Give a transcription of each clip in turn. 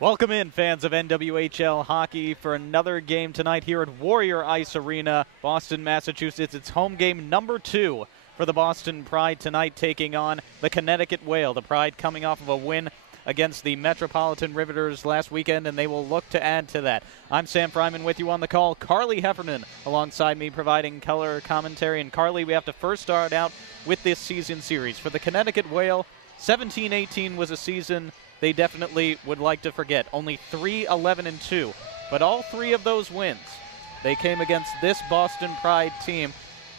Welcome in, fans of NWHL hockey, for another game tonight here at Warrior Ice Arena, Boston, Massachusetts. It's home game number 2 for the Boston Pride tonight, taking on the Connecticut Whale. The Pride coming off of a win against the Metropolitan Riveters last weekend, and they will look to add to that. I'm Sam Fryman with you on the call. Carly Heffernan alongside me providing color commentary. And Carly, we have to first start out with this season series. For the Connecticut Whale, 17-18 was a season they definitely would like to forget. Only 3-11-2. But all 3 of those wins, they came against this Boston Pride team.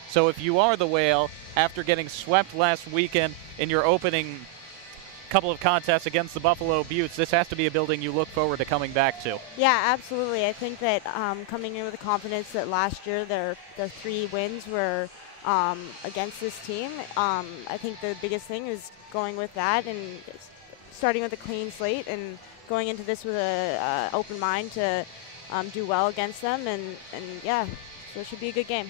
So if you are the Whale, after getting swept last weekend in your opening couple of contests against the Buffalo Beauts, this has to be a building you look forward to coming back to. Yeah, absolutely. I think that coming in with the confidence that last year their 3 wins were against this team, I think the biggest thing is going with that and starting with a clean slate and going into this with a open mind to do well against them, and yeah, so it should be a good game.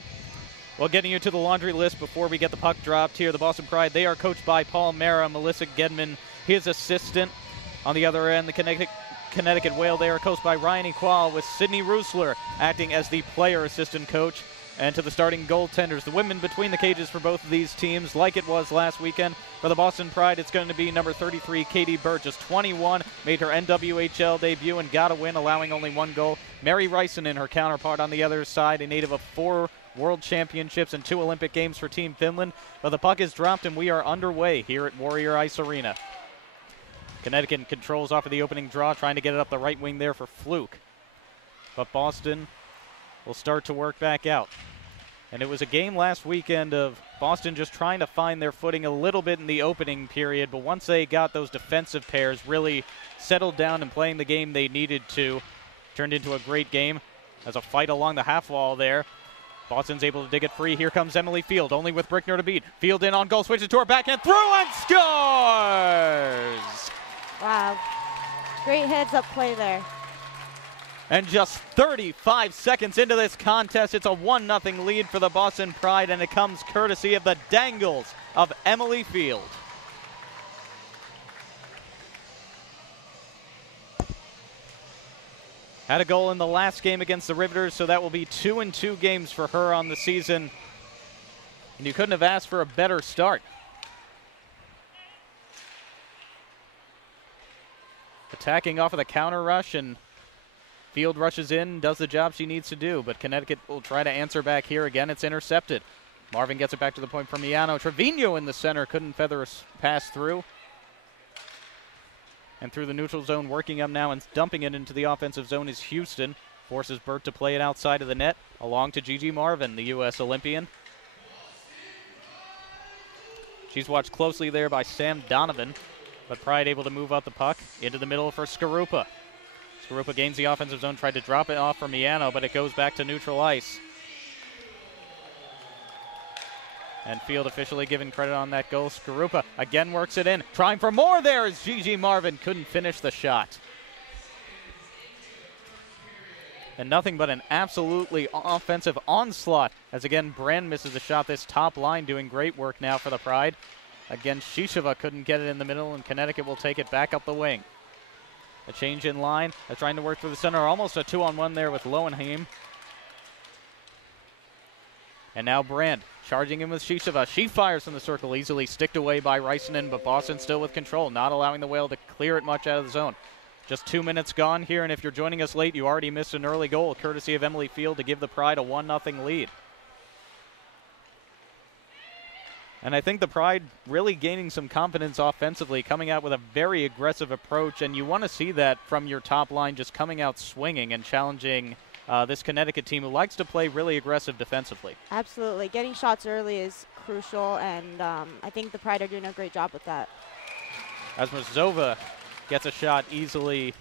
Well, getting you to the laundry list before we get the puck dropped here, the Boston Pride, they are coached by Paul Mara, Melissa Gedman, his assistant. On the other end, the Connecticut Whale, they are coached by Ryan Equal, with Sydney Roosler acting as the player assistant coach. And to the starting goaltenders, the women between the cages for both of these teams, like it was last weekend. For the Boston Pride, it's going to be number 33, Katie Burt, just 21, made her NWHL debut and got a win, allowing only 1 goal. Mary Rysonen, her counterpart on the other side, a native of 4 World Championships and 2 Olympic Games for Team Finland. But the puck is dropped and we are underway here at Warrior Ice Arena. Connecticut controls off of the opening draw, trying to get it up the right wing there for Fluke. But Boston will start to work back out. And it was a game last weekend of Boston just trying to find their footing a little bit in the opening period, but once they got those defensive pairs really settled down and playing the game they needed to, turned into a great game as a fight along the half wall there. Boston's able to dig it free. Here comes Emily Field, only with Brickner to beat. Field in on goal, switches to her backhand, through and scores! Wow, great heads-up play there. And just 35 seconds into this contest, it's a 1-0 lead for the Boston Pride, and it comes courtesy of the dangles of Emily Field. Had a goal in the last game against the Riveters, so that will be 2-2 games for her on the season. And you couldn't have asked for a better start. Attacking off of the counter rush, and Field rushes in, does the job she needs to do, but Connecticut will try to answer back here again. It's intercepted. Marvin gets it back to the point from Miano. Trevino in the center, couldn't feather a pass through. And through the neutral zone, working up now and dumping it into the offensive zone is Houston. Forces Burt to play it outside of the net, along to Gigi Marvin, the U.S. Olympian. She's watched closely there by Sam Donovan, but Pride able to move out the puck into the middle for Skarupa. Skarupa gains the offensive zone, tried to drop it off for Miano, but it goes back to neutral ice. And Field officially given credit on that goal. Skarupa again works it in. Trying for more there as Gigi Marvin couldn't finish the shot. And nothing but an absolutely offensive onslaught as again Brand misses a shot. This top line doing great work now for the Pride. Again, Shishova couldn't get it in the middle, and Connecticut will take it back up the wing. A change in line. They're trying to work through the center. Almost a 2-on-1 there with Lowenheim. And now Brand charging in with Shishova. She fires from the circle, easily sticked away by Rysonen, but Boston still with control, not allowing the Whale to clear it much out of the zone. Just 2 minutes gone here, and if you're joining us late, you already missed an early goal, courtesy of Emily Field, to give the Pride a 1-0 lead. And I think the Pride really gaining some confidence offensively, coming out with a very aggressive approach, and you want to see that from your top line, just coming out swinging and challenging this Connecticut team who likes to play really aggressive defensively. Absolutely. Getting shots early is crucial, and I think the Pride are doing a great job with that. Asmazova gets a shot easily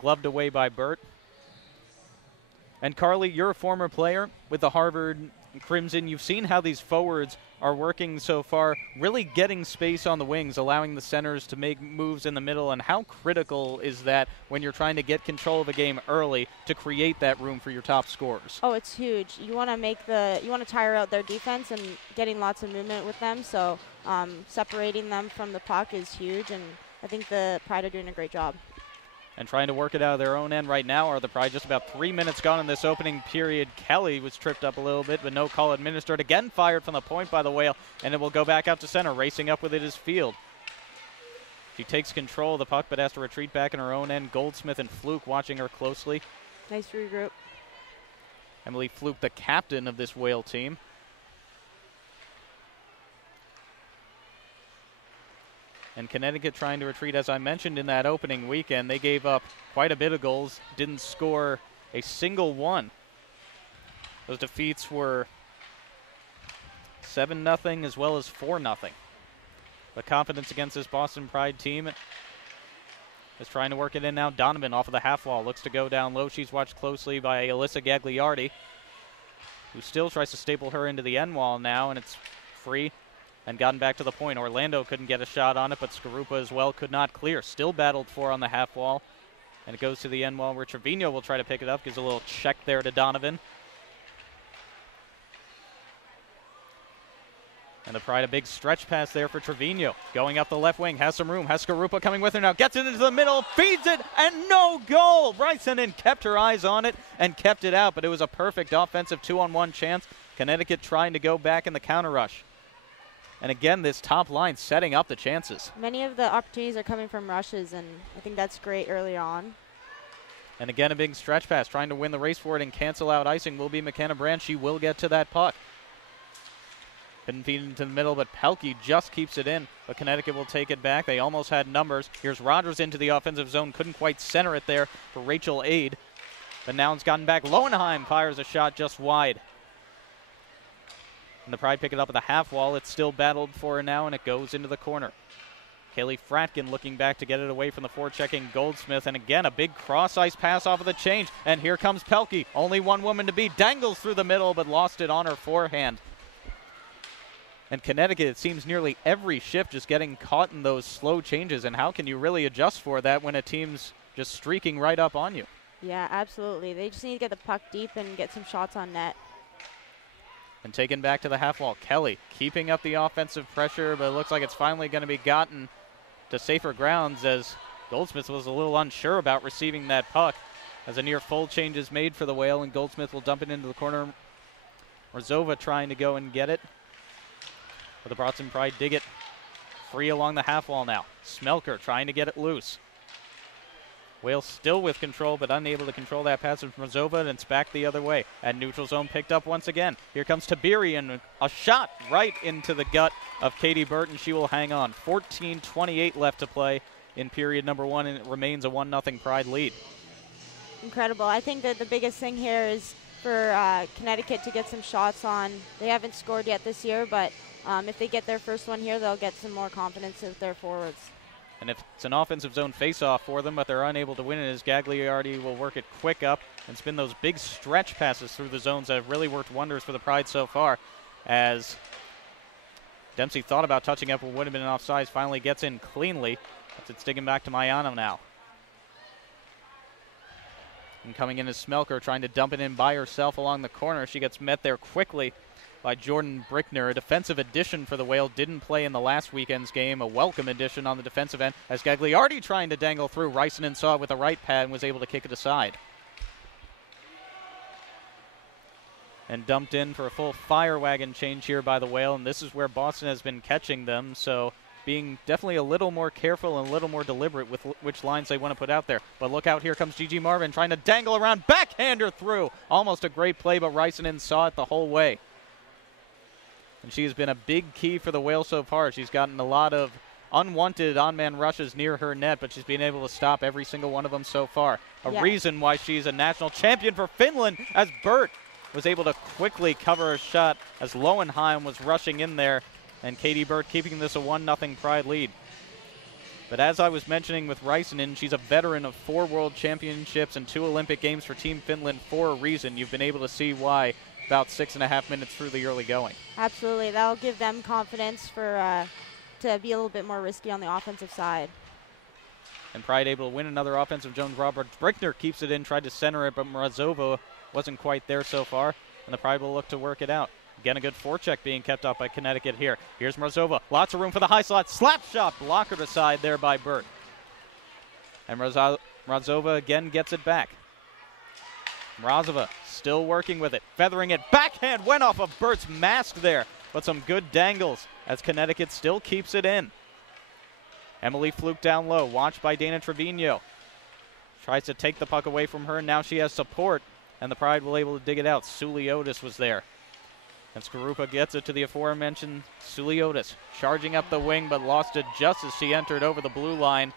gloved away by Burt. And Carly, you're a former player with the Harvard Crimson. You've seen how these forwards are working so far, really getting space on the wings, allowing the centers to make moves in the middle, and how critical is that when you're trying to get control of a game early to create that room for your top scorers? Oh, it's huge. You want to tire out their defense and getting lots of movement with them, so separating them from the puck is huge, and I think the Pride are doing a great job. And trying to work it out of their own end right now are the Pride. Just about 3 minutes gone in this opening period. Kelly was tripped up a little bit, but no call administered. Again fired from the point by the Whale, and it will go back out to center. Racing up with it is Field. She takes control of the puck, but has to retreat back in her own end. Goldsmith and Fluke watching her closely. Nice regroup. Emily Fluke, the captain of this Whale team. And Connecticut trying to retreat, as I mentioned in that opening weekend. They gave up quite a bit of goals, didn't score a single one. Those defeats were 7-0 as well as 4-0. But confidence against this Boston Pride team is trying to work it in now. Donovan off of the half wall, looks to go down low. She's watched closely by Alyssa Gagliardi, who still tries to staple her into the end wall now, and it's free. And gotten back to the point. Orlando couldn't get a shot on it, but Skarupa as well could not clear. Still battled for on the half wall. And it goes to the end wall where Trevino will try to pick it up. Gives a little check there to Donovan. And the Pride, a big stretch pass there for Trevino. Going up the left wing, has some room, has Skarupa coming with her now. Gets it into the middle, feeds it, and no goal! Rysanen kept her eyes on it and kept it out, but it was a perfect offensive 2-on-1 chance. Connecticut trying to go back in the counter rush. And again, this top line setting up the chances. Many of the opportunities are coming from rushes, and I think that's great early on. And again, a big stretch pass, trying to win the race for it and cancel out icing will be McKenna Brand. She will get to that puck. Couldn't feed it into the middle, but Pelkey just keeps it in. But Connecticut will take it back. They almost had numbers. Here's Rogers into the offensive zone. Couldn't quite center it there for Rachel Aid. But now it's gotten back. Lowenheim fires a shot just wide. And the Pride pick it up at the half wall. It's still battled for her now, and it goes into the corner. Kaylee Fratkin looking back to get it away from the forechecking Goldsmith. And again, a big cross-ice pass off of the change. And here comes Pelkey. Only one woman to beat. Dangles through the middle, but lost it on her forehand. And Connecticut, it seems nearly every shift just getting caught in those slow changes. And how can you really adjust for that when a team's just streaking right up on you? Yeah, absolutely. They just need to get the puck deep and get some shots on net. And taken back to the half wall. Kelly keeping up the offensive pressure, but it looks like it's finally going to be gotten to safer grounds as Goldsmith was a little unsure about receiving that puck. As a near full change is made for the Whale, and Goldsmith will dump it into the corner. Morzova trying to go and get it. But the Boston Pride dig it free along the half wall now. Smelker trying to get it loose. Wales still with control, but unable to control that pass from Morzova, and it's back the other way. At neutral zone, picked up once again. Here comes Tabiri, and a shot right into the gut of Katie Burton. She will hang on. 14:28 left to play in period number one, and it remains a 1-0 Pride lead. Incredible. I think that the biggest thing here is for Connecticut to get some shots on. They haven't scored yet this year, but if they get their first one here, they'll get some more confidence with their forwards. And if it's an offensive zone face-off for them, but they're unable to win it, as Gagliardi will work it quick up and spin those big stretch passes through the zones that have really worked wonders for the Pride so far. As Dempsey thought about touching up what would have been an offsides, finally gets in cleanly. It's digging back to Mayano now. And coming in is Smelker, trying to dump it in by herself along the corner. She gets met there quickly by Jordan Brickner. A defensive addition for the Whale. Didn't play in the last weekend's game. A welcome addition on the defensive end, as Gagliardi trying to dangle through. Rysanen saw it with a right pad and was able to kick it aside. And dumped in for a full fire wagon change here by the Whale, and this is where Boston has been catching them, so being definitely a little more careful and a little more deliberate with which lines they want to put out there. But look out, here comes Gigi Marvin trying to dangle around, backhander through. Almost a great play, but Rysanen saw it the whole way. And she has been a big key for the Whale so far. She's gotten a lot of unwanted on-man rushes near her net, but she's been able to stop every single one of them so far. A reason why she's a national champion for Finland, as Burt was able to quickly cover a shot as Lowenheim was rushing in there, and Katie Burt keeping this a 1-0 Pride lead. But as I was mentioning with Rysanen, she's a veteran of 4 World Championships and 2 Olympic Games for Team Finland for a reason. You've been able to see why about 6.5 minutes through the early going. Absolutely. That'll give them confidence for to be a little bit more risky on the offensive side. And Pride able to win another offensive zone. Robert Brickner keeps it in, tried to center it, but Mrazova wasn't quite there so far, and the Pride will look to work it out. Again, a good forecheck being kept up by Connecticut here. Here's Mrazova. Lots of room for the high slot. Slap shot. Blockered aside there by Burt. And Mrazova again gets it back. Mrazova still working with it, feathering it. Backhand went off of Burt's mask there, but some good dangles as Connecticut still keeps it in. Emily Fluke down low, watched by Dana Trevino. Tries to take the puck away from her, and now she has support, and the Pride will able to dig it out. Suliotis was there. And Skarupa gets it to the aforementioned Suliotis, charging up the wing, but lost it just as she entered over the blue line.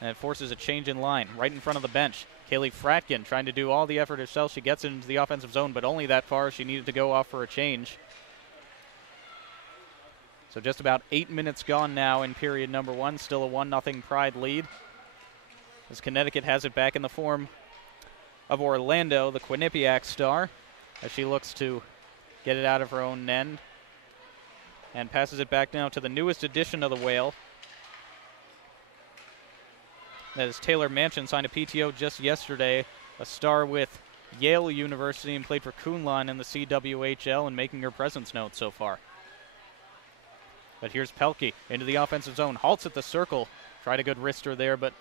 And it forces a change in line right in front of the bench. Kaylee Fratkin trying to do all the effort herself. She gets into the offensive zone, but only that far. She needed to go off for a change. So just about 8 minutes gone now in period number one. Still a 1-0 Pride lead. As Connecticut has it back in the form of Orlando, the Quinnipiac star, as she looks to get it out of her own end. And passes it back now to the newest addition of the Whale. That is Taylor Manchin, signed a PTO just yesterday, a star with Yale University and played for Kuhnlein in the CWHL and making her presence known so far. But here's Pelkey into the offensive zone, halts at the circle, tried a good wrister there, but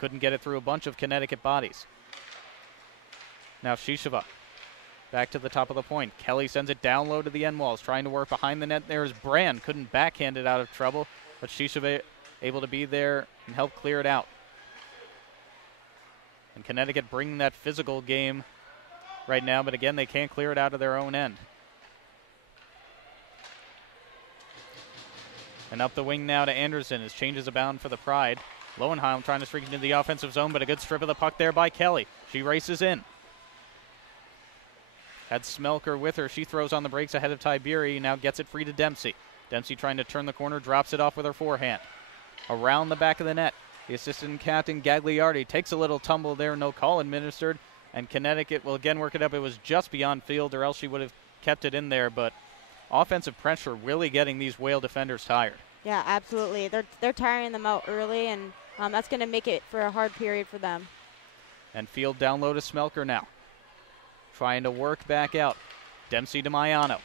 couldn't get it through a bunch of Connecticut bodies. Now Shishova back to the top of the point. Kelly sends it down low to the end walls, trying to work behind the net. There's Brand, couldn't backhand it out of trouble, but Shishova able to be there and help clear it out. And Connecticut bringing that physical game right now, but again, they can't clear it out of their own end. And up the wing now to Anderson as changes abound for the Pride. Lowenheim trying to streak into the offensive zone, but a good strip of the puck there by Kelly. She races in. Had Smelker with her. She throws on the brakes ahead of Tiberi. Now gets it free to Dempsey. Dempsey trying to turn the corner, drops it off with her forehand. Around the back of the net. The assistant captain Gagliardi takes a little tumble there, no call administered. And Connecticut will again work it up. It was just beyond field, or else she would have kept it in there, but offensive pressure really getting these Whale defenders tired. Yeah, absolutely. They're tiring them out early, and that's going to make it for a hard period for them. And field down low to Smelker now. Trying to work back out. Dempsey to Maiano.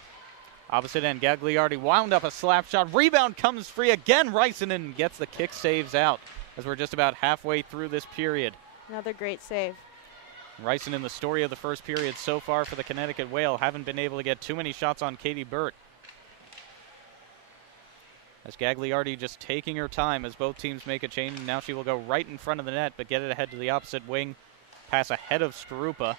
Opposite end, Gagliardi wound up a slap shot. Rebound comes free again. Reisinen gets the kick saves out as we're just about halfway through this period. Another great save. Reisinen, the story of the first period so far for the Connecticut Whale. Haven't been able to get too many shots on Katie Burt. As Gagliardi just taking her time as both teams make a change. Now she will go right in front of the net, but get it ahead to the opposite wing. Pass ahead of Skarupa.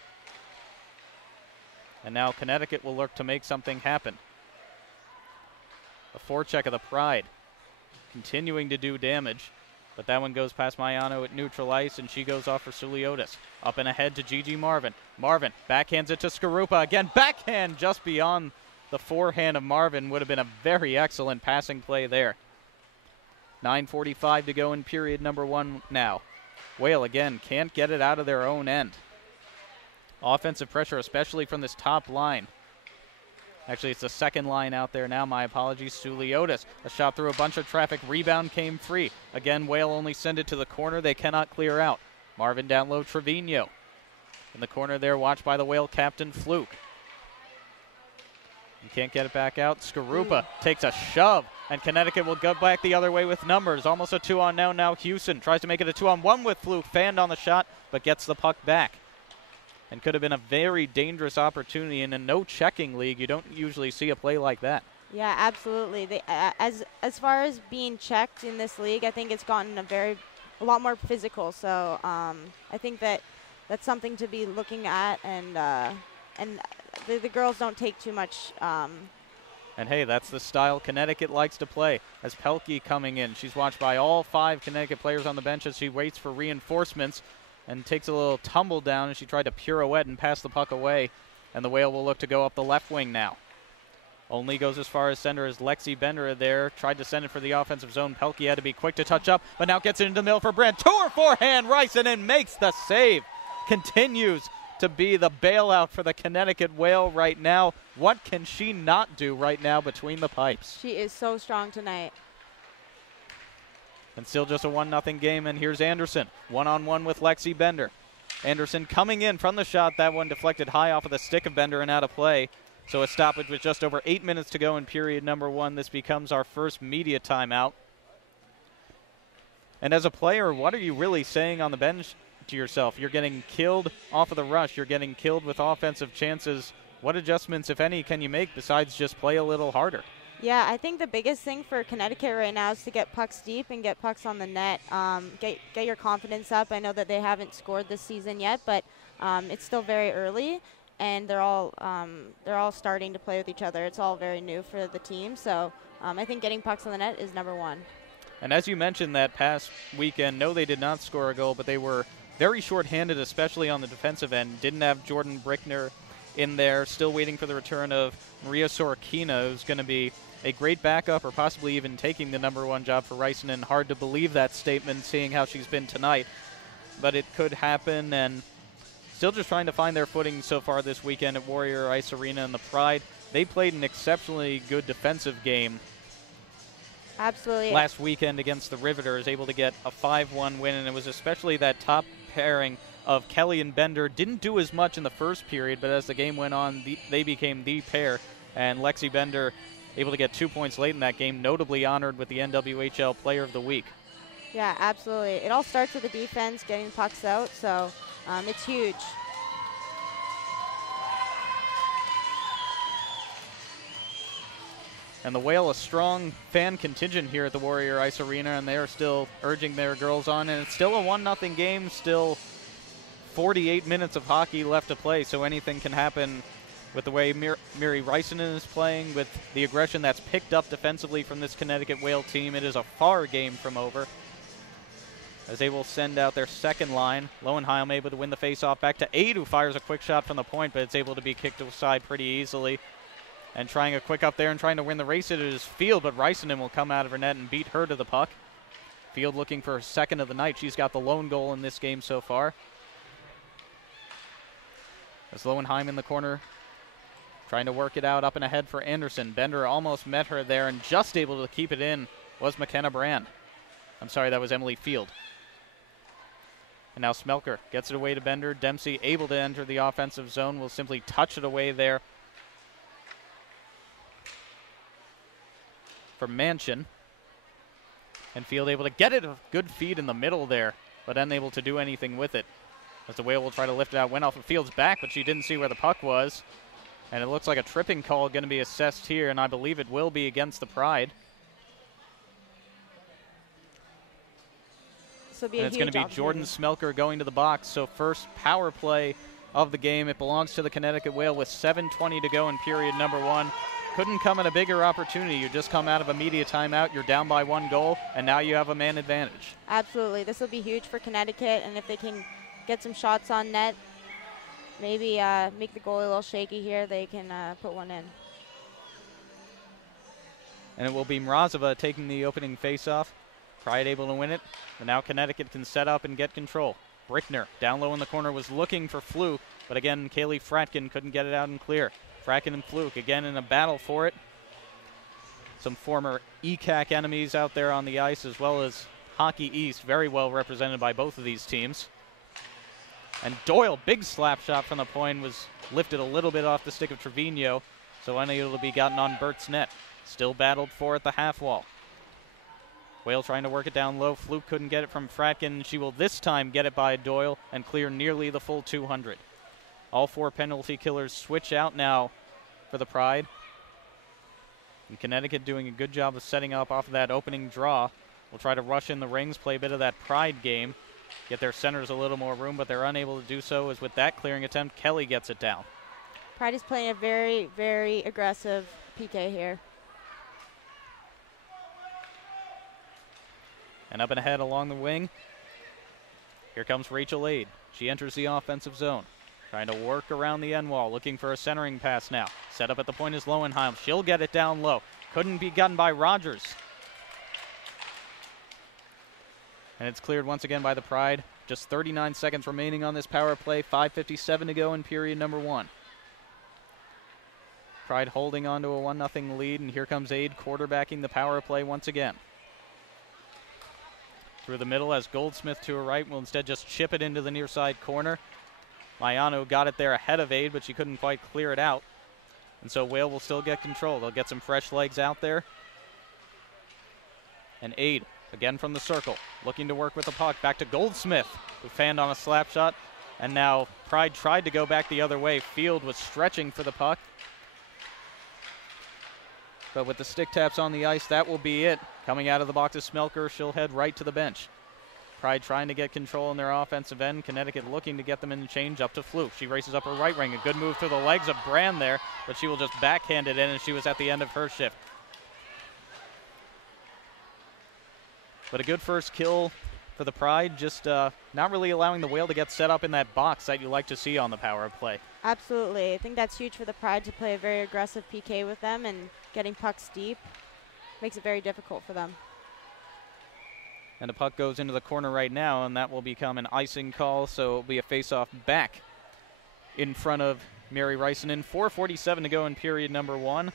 And now Connecticut will look to make something happen. A forecheck of the Pride. Continuing to do damage. But that one goes past Maiano at neutral ice, and she goes off for Suliotis. Up and ahead to Gigi Marvin. Marvin backhands it to Skarupa. Again, backhand just beyond the forehand of Marvin. Would have been a very excellent passing play there. 9:45 to go in period number one now. Whale, again, can't get it out of their own end. Offensive pressure, especially from this top line. Actually, it's the second line out there now. My apologies. Suliotis. A shot through a bunch of traffic. Rebound came free. Again, Whale only send it to the corner. They cannot clear out. Marvin down low. Trevino. In the corner there, watched by the Whale captain, Fluke. You can't get it back out. Skarupa takes a shove, and Connecticut will go back the other way with numbers. Almost a 2-on-1 now. Houston tries to make it a 2-on-1 with Fluke. Fanned on the shot, but gets the puck back. And could have been a very dangerous opportunity. In a no-checking league, you don't usually see a play like that. Yeah, absolutely. They, as far as being checked in this league, I think it's gotten a lot more physical. So I think that's something to be looking at, and the girls don't take too much. And hey, that's the style Connecticut likes to play. As Pelkey coming in, she's watched by all 5 Connecticut players on the bench as she waits for reinforcements. And takes a little tumble down as she tried to pirouette and pass the puck away. And the Whale will look to go up the left wing now. Only goes as far as center as Lexi Bender there. Tried to send it for the offensive zone. Pelkey had to be quick to touch up, but now gets it into the middle for Brand. To her forehand, Reisinen makes the save. Continues to be the bailout for the Connecticut Whale right now. What can she not do right now between the pipes? She is so strong tonight. And still just a 1-0 game, and here's Anderson. One-on-one with Lexi Bender. Anderson coming in from the shot. That one deflected high off of the stick of Bender and out of play. So a stoppage with just over 8 minutes to go in period number one. This becomes our first media timeout. And as a player, what are you really saying on the bench to yourself? You're getting killed off of the rush. You're getting killed with offensive chances. What adjustments, if any, can you make besides just play a little harder? Yeah, I think the biggest thing for Connecticut right now is to get pucks deep and get pucks on the net. Get your confidence up. I know that they haven't scored this season yet, but it's still very early, and they're all starting to play with each other. It's all very new for the team, so I think getting pucks on the net is number one. And as you mentioned that past weekend, no, they did not score a goal, but they were very shorthanded, especially on the defensive end. Didn't have Jordan Brickner in there, still waiting for the return of Maria Sorokina, who's going to be a great backup or possibly even taking the number one job for Rysanen. Hard to believe that statement, seeing how she's been tonight. But it could happen, and still just trying to find their footing so far this weekend at Warrior Ice Arena. And the Pride, they played an exceptionally good defensive game. Absolutely. Last weekend against the Riveters, able to get a 5-1 win, and it was especially that top pairing of Kelly and Bender. Didn't do as much in the first period, but as the game went on, they became the pair, and Lexi Bender able to get 2 points late in that game, notably honored with the NWHL Player of the Week. Yeah, absolutely. It all starts with the defense, getting pucks out, so it's huge. And the Whale, a strong fan contingent here at the Warrior Ice Arena, and they are still urging their girls on. And it's still a 1-0 game, still 48 minutes of hockey left to play, so anything can happen with the way Miri Rysanen is playing, with the aggression that's picked up defensively from this Connecticut Whale team. It is a far game from over, as they will send out their second line. Lowenheim able to win the faceoff back to Aid, who fires a quick shot from the point, but it's able to be kicked aside pretty easily. And trying a quick up there and trying to win the race, it is Field, but Rysanen will come out of her net and beat her to the puck. Field looking for her second of the night. She's got the lone goal in this game so far. As Lowenheim in the corner, trying to work it out up and ahead for Anderson. Bender almost met her there, and just able to keep it in was McKenna Brand. I'm sorry, that was Emily Field. And now Smelker gets it away to Bender. Dempsey able to enter the offensive zone, will simply touch it away there for Manchin. And Field able to get it a good feed in the middle there, but unable to do anything with it. As the Whale will try to lift it out, went off of Field's back, but she didn't see where the puck was. And it looks like a tripping call going to be assessed here, and I believe it will be against the Pride. And it's going to be Jordan Smelker going to the box. So first power play of the game. It belongs to the Connecticut Whale with 7:20 to go in period number one. Couldn't come at a bigger opportunity. You just come out of a media timeout. You're down by 1 goal, and now you have a man advantage. Absolutely. This will be huge for Connecticut, and if they can get some shots on net, maybe make the goalie a little shaky here, they can put one in. And it will be Mrazova taking the opening faceoff. Pride able to win it, and now Connecticut can set up and get control. Brickner down low in the corner was looking for Fluke, but again, Kaylee Fratkin couldn't get it out and clear. Fratkin and Fluke again in a battle for it. Some former ECAC enemies out there on the ice, as well as Hockey East, very well represented by both of these teams. And Doyle, big slap shot from the point, was lifted a little bit off the stick of Trevino, so unable to be gotten on Bert's net. Still battled for at the half wall. Whale trying to work it down low. Fluke couldn't get it from Fratkin. She will this time get it by Doyle and clear nearly the full 200. All 4 penalty killers switch out now for the Pride. And Connecticut doing a good job of setting up off of that opening draw. Will try to rush in the rings, play a bit of that Pride game. Get their centers a little more room, but they're unable to do so, as with that clearing attempt, Kelly gets it down. Pride is playing a very, very aggressive PK here. And up and ahead along the wing, here comes Rachel Aid. She enters the offensive zone, trying to work around the end wall, looking for a centering pass now. Set up at the point is Lowenheim. She'll get it down low. Couldn't be gotten by Rogers. And it's cleared once again by the Pride. Just 39 seconds remaining on this power play. 5:57 to go in period number one. Pride holding on to a 1-0 lead, and here comes Aid quarterbacking the power play once again. Through the middle as Goldsmith to her right will instead just chip it into the near side corner. Mayano got it there ahead of Aid, but she couldn't quite clear it out. And so Whale will still get control. They'll get some fresh legs out there. And Aid Again from the circle, looking to work with the puck. Back to Goldsmith, who fanned on a slap shot. And now Pride tried to go back the other way. Field was stretching for the puck. But with the stick taps on the ice, that will be it. Coming out of the box is Smelker. She'll head right to the bench. Pride trying to get control in their offensive end. Connecticut looking to get them in the change up to Fluke. She races up her right wing. A good move through the legs of Brand there, but she will just backhand it in, and she was at the end of her shift. But a good first kill for the Pride, just not really allowing the Whale to get set up in that box that you like to see on the power play. Absolutely. I think that's huge for the Pride to play a very aggressive PK with them, and getting pucks deep makes it very difficult for them. And the puck goes into the corner right now, and that will become an icing call, so it will be a face-off back in front of Mary Ricenin. 4:47 to go in period number 1.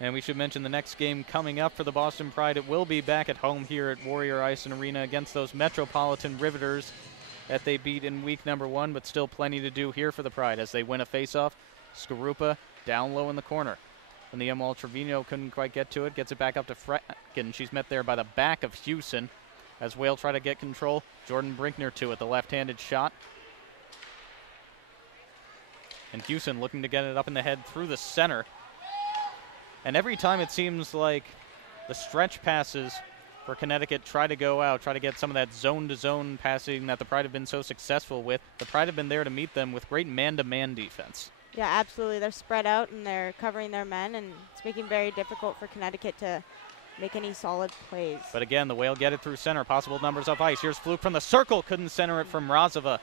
And we should mention the next game coming up for the Boston Pride. It will be back at home here at Warrior Ice and Arena against those Metropolitan Riveters that they beat in week number 1, but still plenty to do here for the Pride as they win a faceoff. Skarupa down low in the corner. And the NWHL Trevino couldn't quite get to it. Gets it back up to Fretkin. She's met there by the back of Hewson as Whale try to get control. Jordan Brinkner to it, the left-handed shot. And Hewson looking to get it up in the head through the center. And every time it seems like the stretch passes for Connecticut try to go out, try to get some of that zone-to-zone passing that the Pride have been so successful with. The Pride have been there to meet them with great man-to-man defense. Yeah, absolutely. They're spread out and they're covering their men, and it's making it very difficult for Connecticut to make any solid plays. But again, the Whale get it through center. Possible numbers up ice. Here's Fluke from the circle. Couldn't center it from Razova.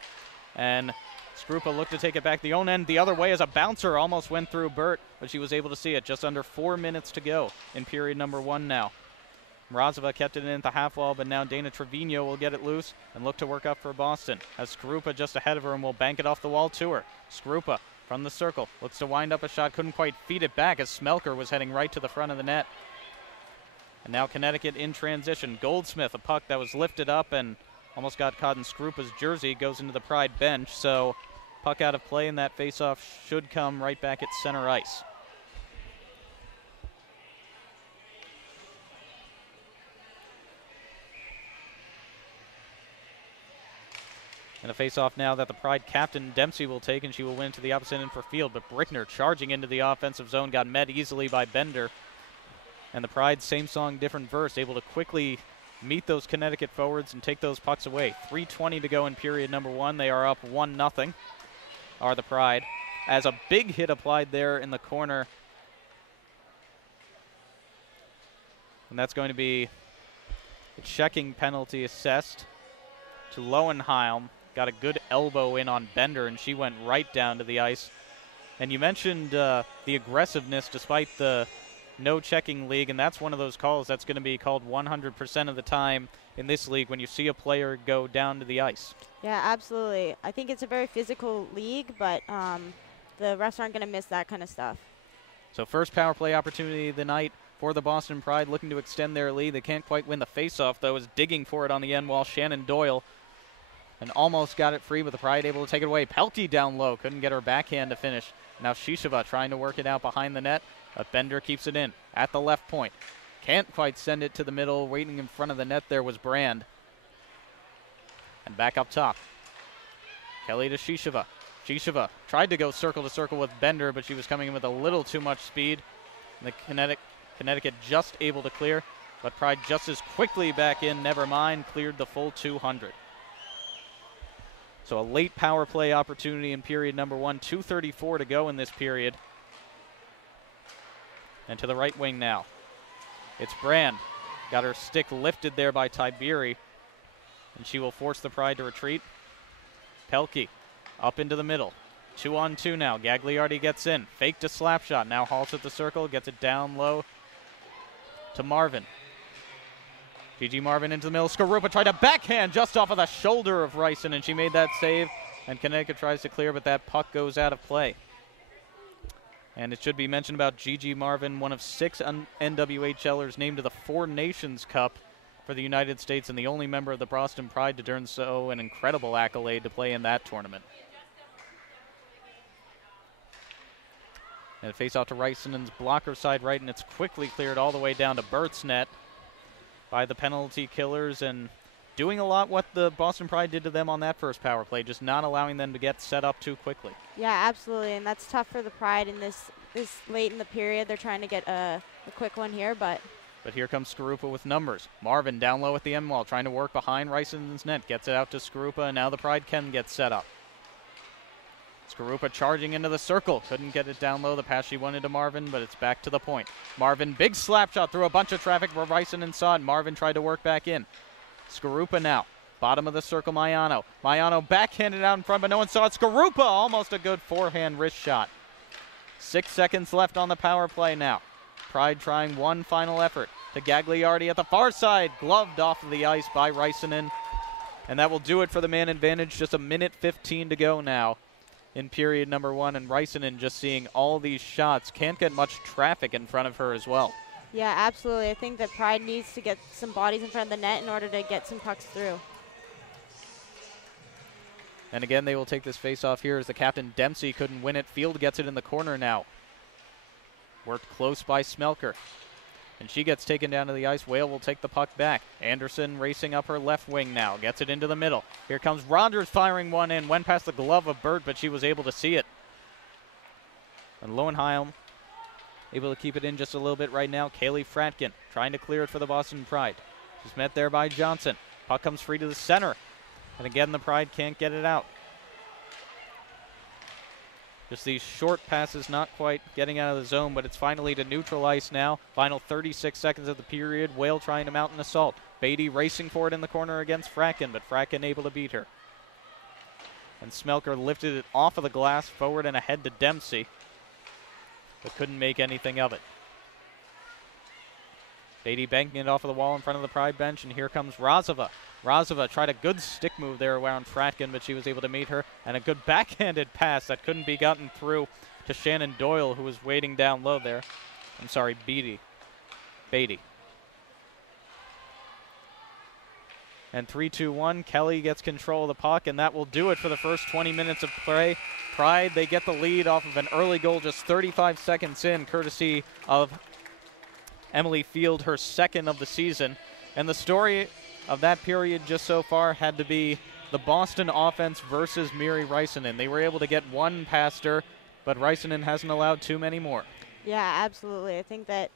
And Skrupa looked to take it back the own end the other way as a bouncer almost went through Burt, but she was able to see it. Just under 4 minutes to go in period number 1 now. Razova kept it in at the half wall, but now Dana Trevino will get it loose and look to work up for Boston. As Skrupa just ahead of her and will bank it off the wall to her. Skrupa from the circle looks to wind up a shot, couldn't quite feed it back as Smelker was heading right to the front of the net. And now Connecticut in transition. Goldsmith, a puck that was lifted up and almost got caught in Skrupa's jersey, goes into the Pride bench. So puck out of play, and that faceoff should come right back at center ice. And a face-off now that the Pride captain Dempsey will take, and she will win to the opposite end for Field. But Brickner charging into the offensive zone, got met easily by Bender. And the Pride, same song, different verse, able to quickly meet those Connecticut forwards and take those pucks away. 3:20 to go in period number 1. They are up 1-0, are the Pride. As a big hit applied there in the corner. And that's going to be a checking penalty assessed to Lowenheim. Got a good elbow in on Bender, and she went right down to the ice. And you mentioned the aggressiveness despite the no checking league, and that's one of those calls that's going to be called 100% of the time in this league when you see a player go down to the ice. Yeah, absolutely. I think it's a very physical league, but the refs aren't going to miss that kind of stuff. So first power play opportunity of the night for the Boston Pride, looking to extend their lead. They can't quite win the faceoff, though, is digging for it on the end wall. Shannon Doyle, and almost got it free, but the Pride able to take it away. Pelkey down low, couldn't get her backhand to finish. Now Shisheva trying to work it out behind the net, but Bender keeps it in at the left point. Can't quite send it to the middle. Waiting in front of the net there was Brand. And back up top. Kelly to Shisheva. Shisheva tried to go circle to circle with Bender, but she was coming in with a little too much speed. And the Connecticut just able to clear, but Pride just as quickly back in, never mind, cleared the full 200. So a late power play opportunity in period number 1. 2:34 to go in this period. And to the right wing now. It's Brand. Got her stick lifted there by Tiberi. And she will force the Pride to retreat. Pelkey up into the middle. 2-on-2 now. Gagliardi gets in. Faked a slap shot. Now halts at the circle. Gets it down low to Marvin. Gigi Marvin into the middle. Skarupa tried to backhand just off of the shoulder of Ryson, and she made that save. And Connecticut tries to clear, but that puck goes out of play. And it should be mentioned about Gigi Marvin, one of 6 NWHLers named to the Four Nations Cup for the United States, and the only member of the Boston Pride to earn so an incredible accolade to play in that tournament. And face off to Risenen's blocker side right, and it's quickly cleared all the way down to Bert's net by the penalty killers, and doing a lot what the Boston Pride did to them on that first power play, just not allowing them to get set up too quickly. Yeah, absolutely, and that's tough for the Pride in this late in the period. They're trying to get a quick one here, but here comes Skarupa with numbers. Marvin down low at the end wall, trying to work behind Risenen's net, gets it out to Skarupa, and now the Pride can get set up. Skarupa charging into the circle. Couldn't get it down low. The pass she wanted to Marvin, but it's back to the point. Marvin, big slap shot through a bunch of traffic where Risenen saw it. Marvin tried to work back in. Skarupa now. Bottom of the circle, Maiano. Maiano backhanded out in front, but no one saw it. Skarupa, almost a good forehand wrist shot. 6 seconds left on the power play now. Pride trying one final effort to Gagliardi at the far side. Gloved off of the ice by Risenen. And that will do it for the man advantage. Just a minute 15 to go now in period number one, and Risenen just seeing all these shots. Can't get much traffic in front of her as well. Yeah, absolutely. I think that Pride needs to get some bodies in front of the net in order to get some pucks through. And again, they will take this face-off here as the captain Dempsey couldn't win it. Field gets it in the corner now. Worked close by Smelker. And she gets taken down to the ice. Whale will take the puck back. Anderson racing up her left wing now. Gets it into the middle. Here comes Rogers firing one in. Went past the glove of Burt, but she was able to see it. And Lowenheim able to keep it in just a little bit right now. Kaylee Fratkin trying to clear it for the Boston Pride. She's met there by Johnson. Puck comes free to the center. And again, the Pride can't get it out. Just these short passes, not quite getting out of the zone, but it's finally to neutral ice now. Final 36 seconds of the period. Whale trying to mount an assault. Beatty racing for it in the corner against Fratkin, but Fratkin able to beat her. And Smelker lifted it off of the glass, forward and ahead to Dempsey, but couldn't make anything of it. Beatty banking it off of the wall in front of the Pride bench, and here comes Razova. Razova tried a good stick move there around Fratkin, but she was able to meet her, and a good backhanded pass that couldn't be gotten through to Shannon Doyle, who was waiting down low there. I'm sorry, Beatty. And 3-2-1, Kelly gets control of the puck, and that will do it for the first 20 minutes of play. Pride, they get the lead off of an early goal just 35 seconds in, courtesy of Emily Field, her second of the season. And the story of that period just so far had to be the Boston offense versus Miri Risenen. They were able to get one past her, but Risenen hasn't allowed too many more. Yeah, absolutely. I think that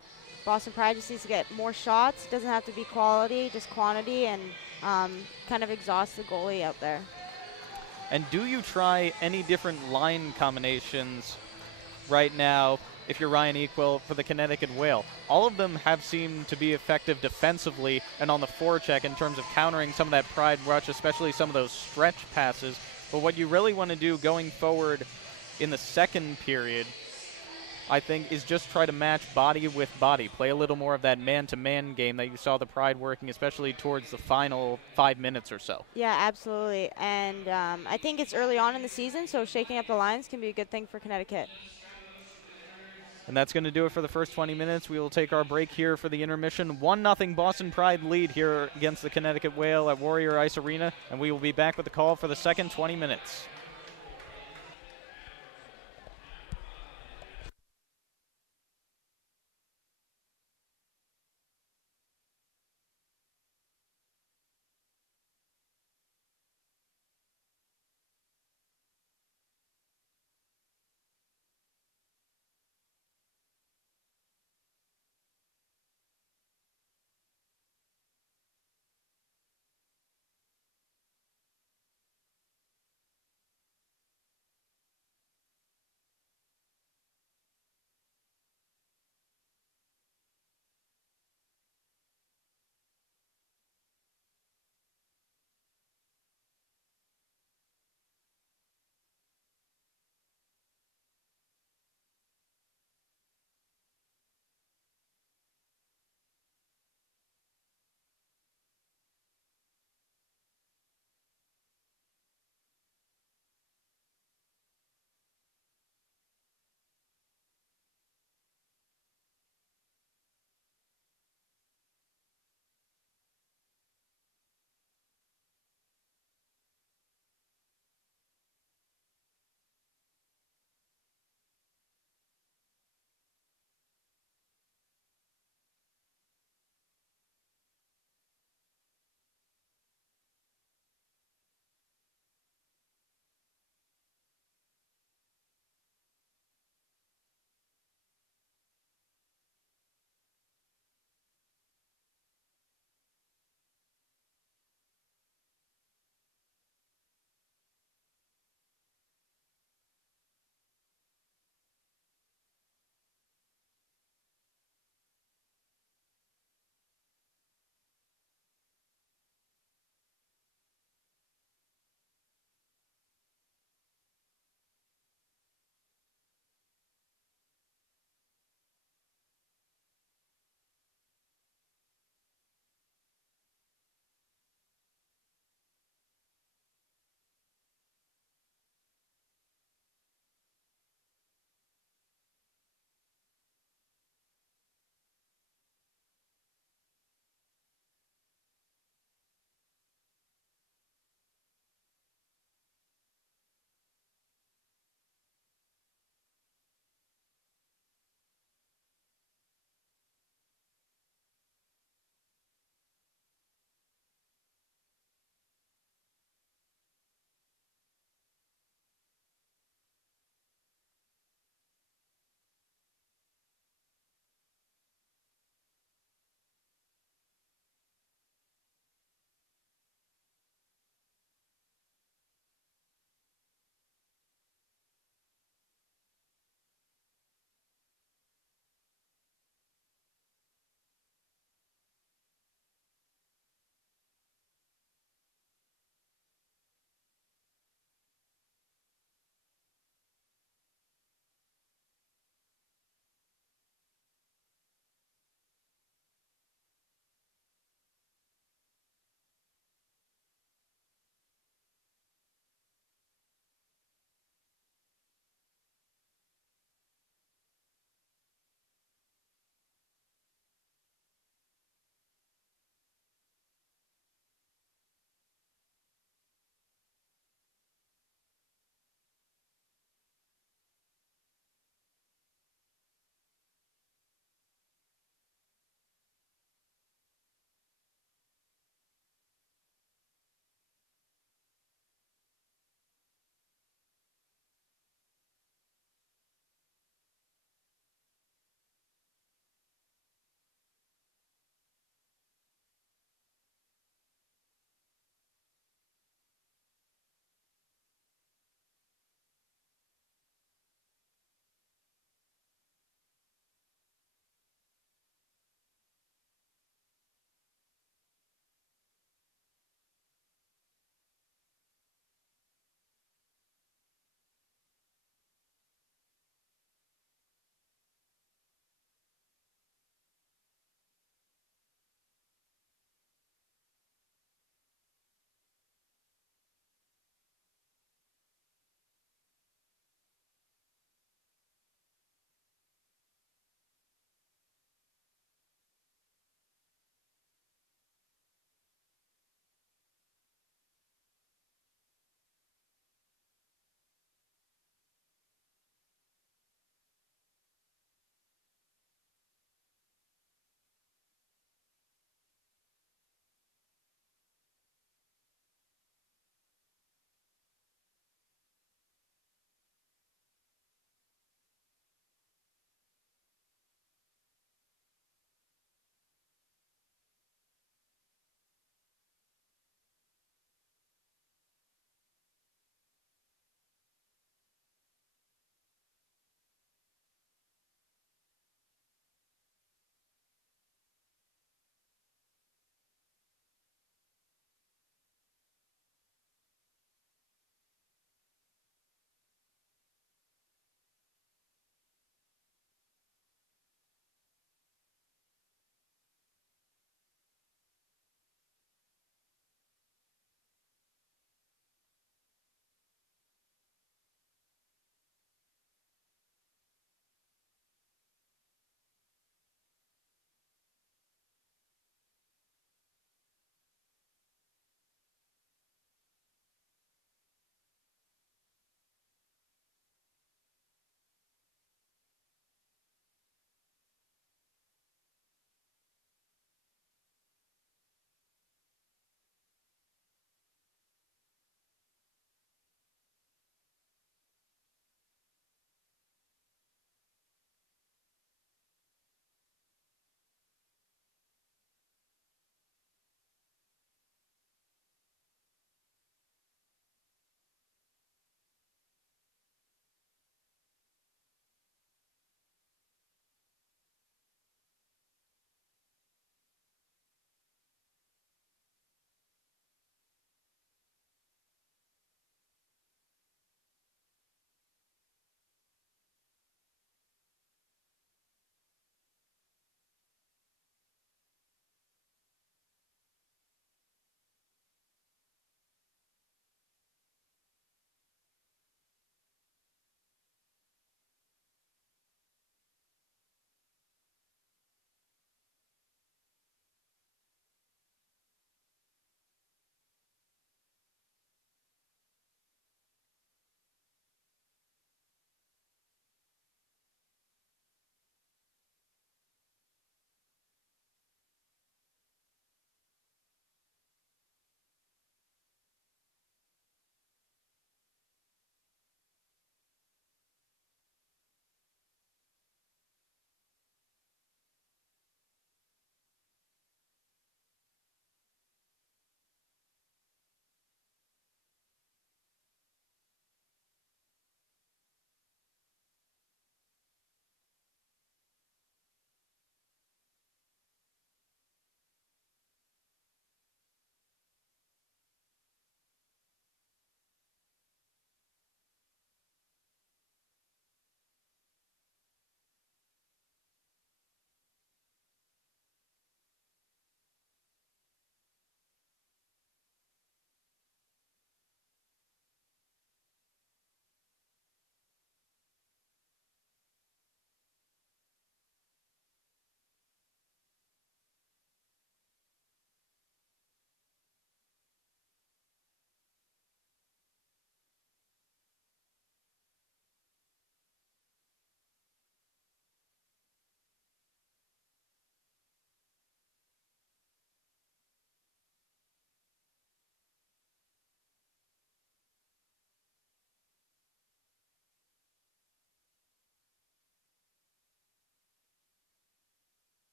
Boston Pride just needs to get more shots. It doesn't have to be quality, just quantity, and kind of exhaust the goalie out there. And do you try any different line combinations right now if you're Ryan Equil for the Connecticut Whale? All of them have seemed to be effective defensively and on the forecheck in terms of countering some of that Pride rush, especially some of those stretch passes. But what you really want to do going forward in the second period, I think, is just try to match body with body. Play a little more of that man-to-man game that you saw the Pride working, especially towards the final 5 minutes or so. Yeah, absolutely. And I think it's early on in the season, so shaking up the lines can be a good thing for Connecticut. And that's going to do it for the first 20 minutes. We will take our break here for the intermission. 1-0 Boston Pride lead here against the Connecticut Whale at Warrior Ice Arena. And we will be back with the call for the second 20 minutes.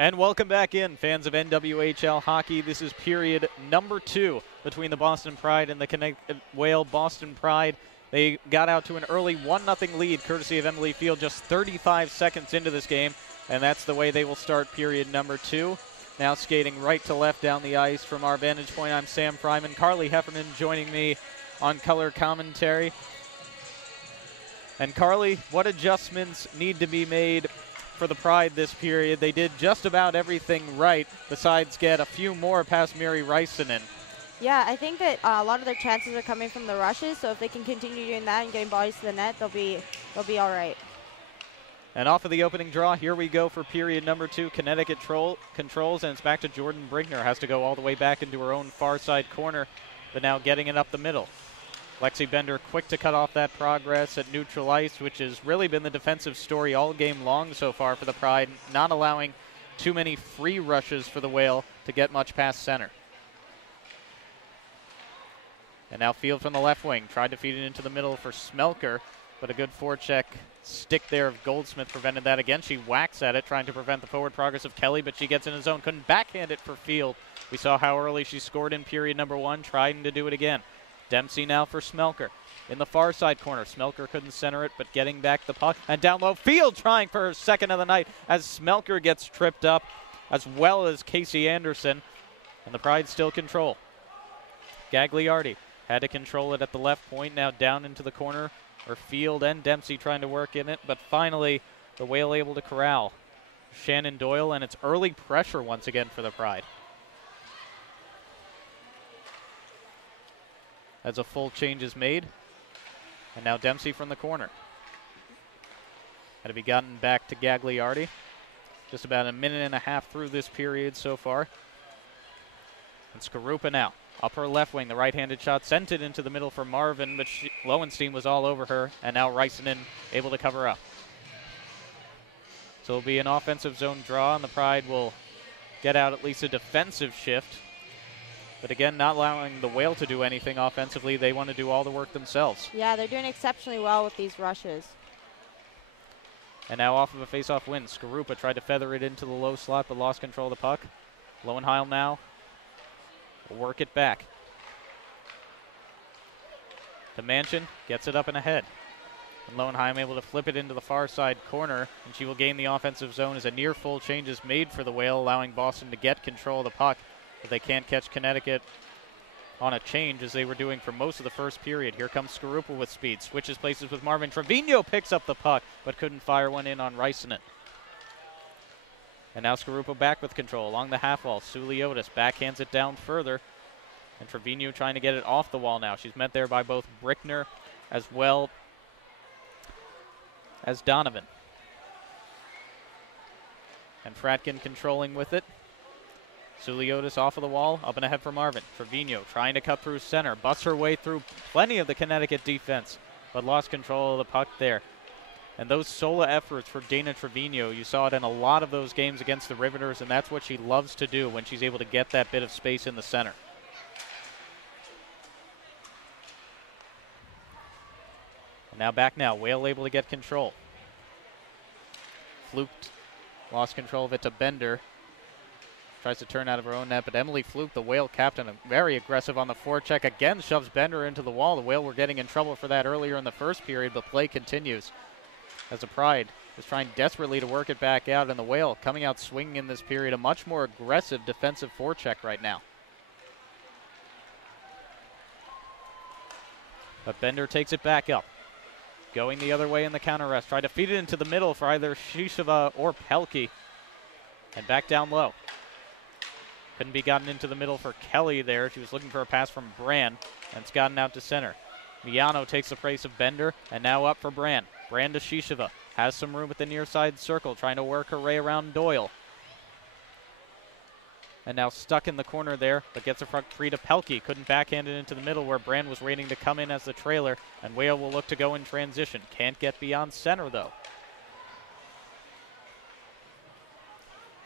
And welcome back in, fans of NWHL hockey. This is period number 2 between the Boston Pride and the Connecticut Whale. Boston Pride, they got out to an early 1-0 lead, courtesy of Emily Field, just 35 seconds into this game. And that's the way they will start period number 2. Now skating right to left down the ice from our vantage point, I'm Sam Fryman. Carly Heffernan joining me on color commentary. And Carly, what adjustments need to be made for the Pride this period? They did just about everything right, besides get a few more past Miri Risanen. Yeah, I think that a lot of their chances are coming from the rushes, so if they can continue doing that and getting bodies to the net, they'll be all right. And off of the opening draw, here we go for period number 2. Connecticut controls, and it's back to Jordan Brinkner. Has to go all the way back into her own far side corner, but now getting it up the middle. Lexi Bender quick to cut off that progress at neutral ice, which has really been the defensive story all game long so far for the Pride, not allowing too many free rushes for the Whale to get much past center. And now Field from the left wing, tried to feed it into the middle for Smelker, but a good forecheck stick there of Goldsmith prevented that again. She whacks at it, trying to prevent the forward progress of Kelly, but she gets in his zone, couldn't backhand it for Field. We saw how early she scored in period number 1, trying to do it again. Dempsey now for Smelker. In the far side corner, Smelker couldn't center it, but getting back the puck. And down low, Field trying for her second of the night as Smelker gets tripped up, as well as Casey Anderson. And the Pride still control. Gagliardi had to control it at the left point, now down into the corner, or Field and Dempsey trying to work in it, but finally the Whale able to corral Shannon Doyle, and it's early pressure once again for the Pride. As a full change is made. And now Dempsey from the corner. Had to be gotten back to Gagliardi. Just about a minute and a half through this period so far. And Skarupa now. Upper left wing, the right-handed shot sent it into the middle for Marvin, but Lowenstein was all over her, and now Risanen able to cover up. So it'll be an offensive zone draw, and the Pride will get out at least a defensive shift. But again, not allowing the Whale to do anything offensively. They want to do all the work themselves. Yeah, they're doing exceptionally well with these rushes. And now off of a face-off win, Skarupa tried to feather it into the low slot, but lost control of the puck. Lowenheim now will work it back. The Mansion gets it up and ahead. And Lowenheim able to flip it into the far side corner, and she will gain the offensive zone as a near full change is made for the Whale, allowing Boston to get control of the puck. But they can't catch Connecticut on a change as they were doing for most of the first period. Here comes Skarupa with speed. Switches places with Marvin. Trevino picks up the puck, but couldn't fire one in on Risanen. And now Skarupa back with control along the half wall. Suliotis backhands it down further. And Trevino trying to get it off the wall now. She's met there by both Brickner as well as Donovan. And Fratkin controlling with it. Suliotis off of the wall, up and ahead for Marvin. Trevino trying to cut through center, busts her way through plenty of the Connecticut defense, but lost control of the puck there. And those solo efforts for Dana Trevino, you saw it in a lot of those games against the Riveters, and that's what she loves to do when she's able to get that bit of space in the center. And now back now, Whale able to get control. Fluked, lost control of it to Bender. Tries to turn out of her own net, but Emily Fluke, the Whale captain, very aggressive on the forecheck. Again, shoves Bender into the wall. The Whale were getting in trouble for that earlier in the first period, but play continues as the Pride is trying desperately to work it back out, and the Whale coming out swinging in this period. A much more aggressive defensive forecheck right now. But Bender takes it back up. Going the other way in the counter rest. Tried to feed it into the middle for either Shisheva or Pelkey. And back down low. Couldn't be gotten into the middle for Kelly there. She was looking for a pass from Brand, and it's gotten out to center. Miano takes the place of Bender, and now up for Brand. Brand to Shisheva. Has some room at the near side circle, trying to work her way around Doyle. And now stuck in the corner there, but gets a front free to Pelkey. Couldn't backhand it into the middle where Brand was waiting to come in as the trailer, and Whale will look to go in transition. Can't get beyond center, though.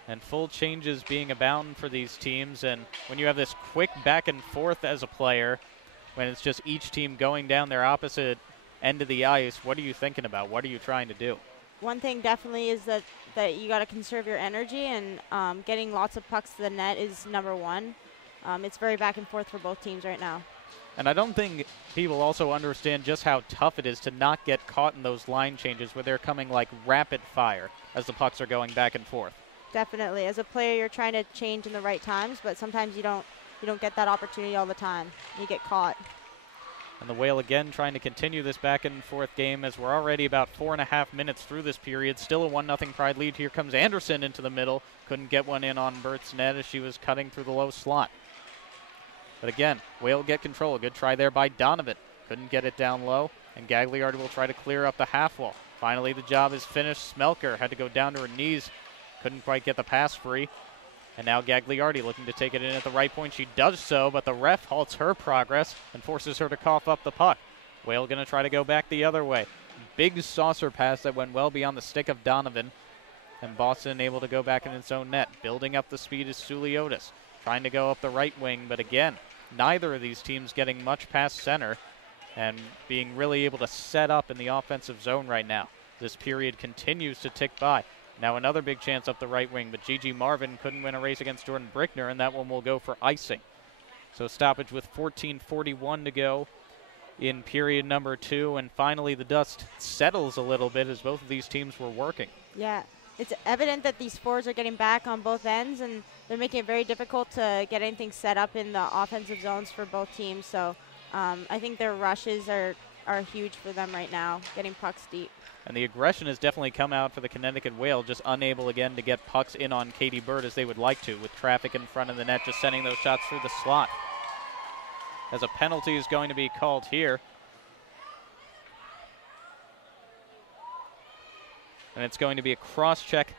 And full changes being abound for these teams. And when you have this quick back and forth as a player, when it's just each team going down their opposite end of the ice, what are you thinking about? What are you trying to do? one thing definitely is that you got to conserve your energy, and getting lots of pucks to the net is number one. It's very back and forth for both teams right now. And I don't think people also understand just how tough it is to not get caught in those line changes where they're coming like rapid fire as the pucks are going back and forth. Definitely. As a player, you're trying to change in the right times, but sometimes you don't get that opportunity all the time. You get caught. And the Whale again trying to continue this back and forth game as we're already about 4.5 minutes through this period. Still a 1-0 Pride lead. Here comes Anderson into the middle. Couldn't get one in on Bert's net as she was cutting through the low slot. But again, Whale get control. A good try there by Donovan. Couldn't get it down low. And Gagliardi will try to clear up the half wall. Finally, the job is finished. Smelker had to go down to her knees. Couldn't quite get the pass free. And now Gagliardi looking to take it in at the right point. She does so, but the ref halts her progress and forces her to cough up the puck. Whale going to try to go back the other way. Big saucer pass that went well beyond the stick of Donovan. And Boston able to go back in its own net. Building up the speed is Suliotis. Trying to go up the right wing, but again, neither of these teams getting much past center and being really able to set up in the offensive zone right now. This period continues to tick by. Now another big chance up the right wing, but Gigi Marvin couldn't win a race against Jordan Brickner, and that one will go for icing. So stoppage with 14:41 to go in period number 2, and finally the dust settles a little bit as both of these teams were working. Yeah, it's evident that these forwards are getting back on both ends, and they're making it very difficult to get anything set up in the offensive zones for both teams. So I think their rushes are huge for them right now, getting pucks deep. And the aggression has definitely come out for the Connecticut Whale, just unable again to get pucks in on Katie Bird as they would like to, with traffic in front of the net, just sending those shots through the slot. As a penalty is going to be called here. And it's going to be a cross-check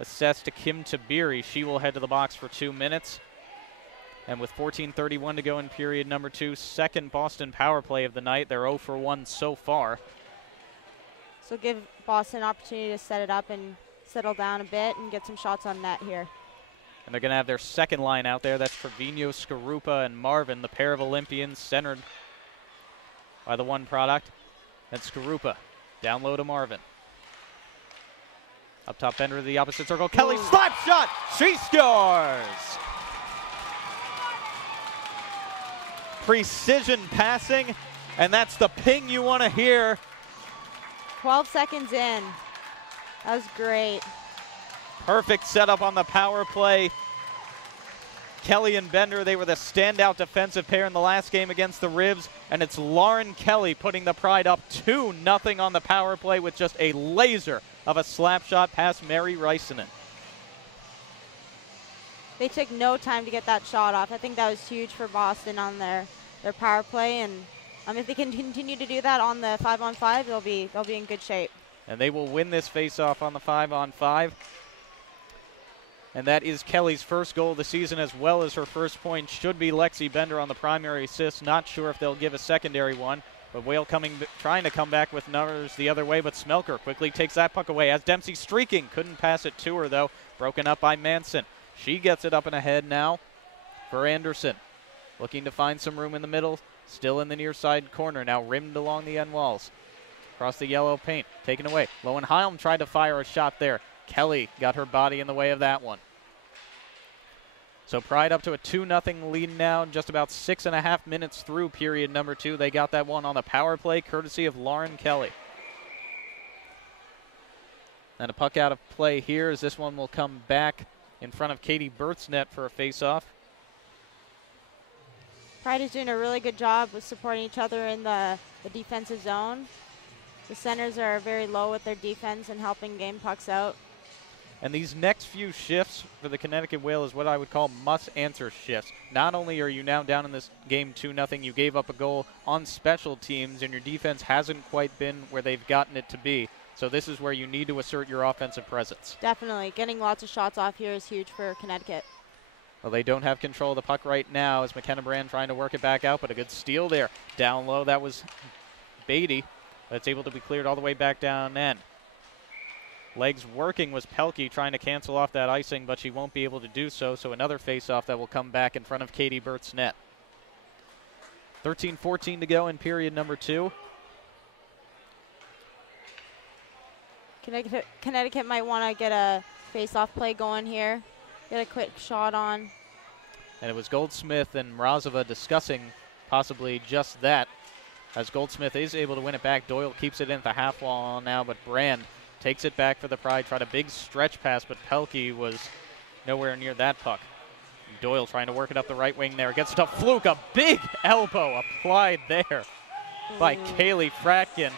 assessed to Kim Tabiri. She will head to the box for 2 minutes. And with 14:31 to go in period number 2, second Boston power play of the night. They're 0 for 1 so far. So give Boston an opportunity to set it up and settle down a bit and get some shots on net here. And they're going to have their second line out there. That's Trevino, Skarupa, and Marvin, the pair of Olympians centered by the one product. And Skarupa down low to Marvin. Up top, Bender to the opposite circle. Kelly slap shot. She scores. Precision passing, and that's the ping you want to hear. 12 seconds in. That was great. Perfect setup on the power play. Kelly and Bender, they were the standout defensive pair in the last game against the Ribs, and it's Lauren Kelly putting the Pride up 2-0 on the power play with just a laser of a slap shot past Mary Reisinen. They took no time to get that shot off. I think that was huge for Boston on their power play, and if they can continue to do that on the 5-on-5, they'll be in good shape. And they will win this face-off on the 5-on-5. And that is Kelly's first goal of the season, as well as her first point. Should be Lexi Bender on the primary assist. Not sure if they'll give a secondary one. But Whale trying to come back with numbers the other way, but Smelker quickly takes that puck away. As Dempsey streaking, couldn't pass it to her though. Broken up by Manson. She gets it up and ahead now for Anderson. Looking to find some room in the middle. Still in the near side corner, now rimmed along the end walls. Across the yellow paint, taken away. Lowenheim tried to fire a shot there. Kelly got her body in the way of that one. So Pride up to a 2-0 lead now, just about 6.5 minutes through period number 2. They got that one on the power play, courtesy of Lauren Kelly. And a puck out of play here as this one will come back in front of Katie Bert's net for a face-off. Pride is doing a really good job with supporting each other in the defensive zone. The centers are very low with their defense and helping game pucks out. And these next few shifts for the Connecticut Whale is what I would call must-answer shifts. Not only are you now down in this game 2-0, you gave up a goal on special teams, and your defense hasn't quite been where they've gotten it to be. So this is where you need to assert your offensive presence. Definitely. Getting lots of shots off here is huge for Connecticut. Well, they don't have control of the puck right now as McKenna Brand trying to work it back out, but a good steal there. Down low, that was Beatty, but it's able to be cleared all the way back down end. Legs working was Pelkey trying to cancel off that icing, but she won't be able to do so, so another face-off that will come back in front of Katie Bert's net. 13:14 to go in period number 2. Connecticut might want to get a face-off play going here. Get a quick shot on. And it was Goldsmith and Mrazova discussing possibly just that, as Goldsmith is able to win it back. Doyle keeps it in at the half wall now, but Brand takes it back for the Pride. Tried a big stretch pass, but Pelkey was nowhere near that puck. Doyle trying to work it up the right wing there. Gets it to Fluke. A big elbow applied there by Kaylee Fratkin.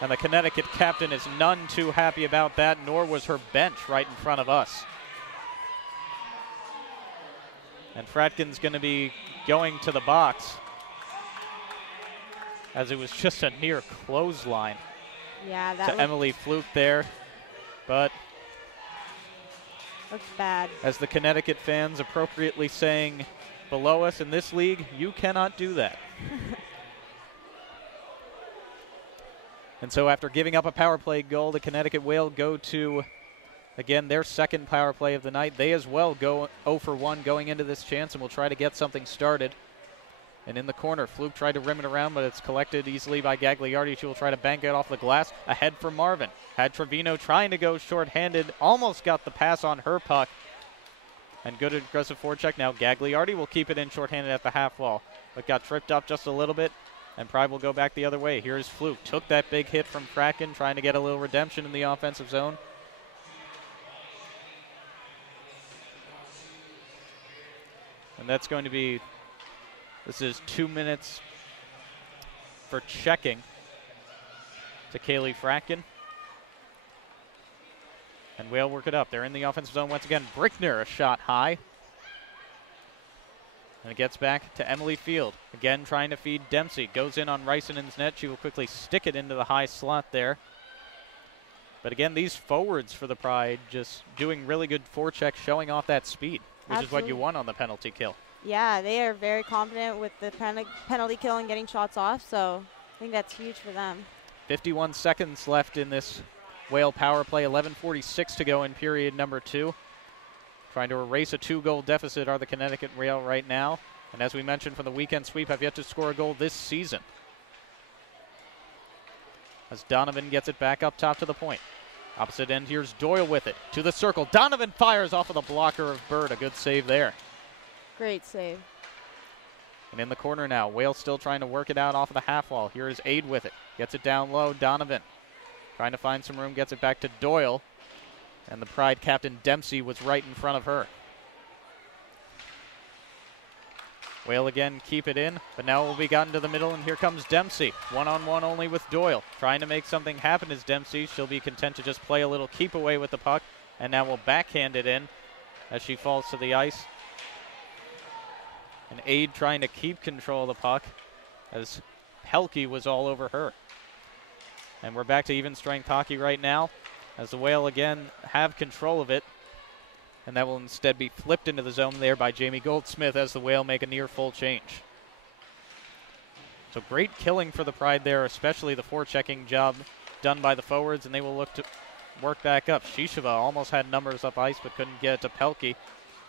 And the Connecticut captain is none too happy about that, nor was her bench right in front of us. And Fratkin's going to be going to the box, as it was just a near clothesline to Emily Fluke there. But looks bad. As the Connecticut fans appropriately saying below us in this league, you cannot do that. And so after giving up a power play goal, the Connecticut Whale go to, again, their second power play of the night. They as well go 0 for 1 going into this chance, and will try to get something started. And in the corner, Fluke tried to rim it around, but it's collected easily by Gagliardi. She will try to bank it off the glass. Ahead for Marvin. Had Trevino trying to go short-handed. Almost got the pass on her puck. And good aggressive forecheck. Now Gagliardi will keep it in short-handed at the half wall, but got tripped up just a little bit. And Pride will go back the other way. Here's Fluke. Took that big hit from Kraken, trying to get a little redemption in the offensive zone. And that's going to be, this is 2 minutes for checking to Kaylee Fratkin. And Whale work it up. They're in the offensive zone once again. Brickner, a shot high. And it gets back to Emily Field. Again, trying to feed Dempsey. Goes in on Reisenen's net. She will quickly stick it into the high slot there. But again, these forwards for the Pride just doing really good forecheck, showing off that speed, which is what you want on the penalty kill. Yeah, they are very confident with the penalty kill and getting shots off, so I think that's huge for them. 51 seconds left in this Whale power play. 11:46 to go in period number 2. Trying to erase a 2-goal deficit are the Connecticut Whale right now. And as we mentioned from the weekend sweep, have yet to score a goal this season. As Donovan gets it back up top to the point. Opposite end, here's Doyle with it. To the circle. Donovan fires off of the blocker of Bird. A good save there. Great save. And in the corner now, Whale still trying to work it out off of the half wall. Here is Aid with it. Gets it down low. Donovan trying to find some room. Gets it back to Doyle. And the Pride captain Dempsey was right in front of her. Whale again keep it in, but now it will be gotten to the middle, and here comes Dempsey. One-on-one only with Doyle. Trying to make something happen is Dempsey. She'll be content to just play a little keep away with the puck, and now will backhand it in as she falls to the ice. And Aid trying to keep control of the puck as Pelkey was all over her. And we're back to even strength hockey right now, as the Whale again have control of it. And that will instead be flipped into the zone there by Jamie Goldsmith as the Whale make a near full change. So great killing for the Pride there, especially the forechecking job done by the forwards, and they will look to work back up. Shisheva almost had numbers up ice but couldn't get it to Pelkey.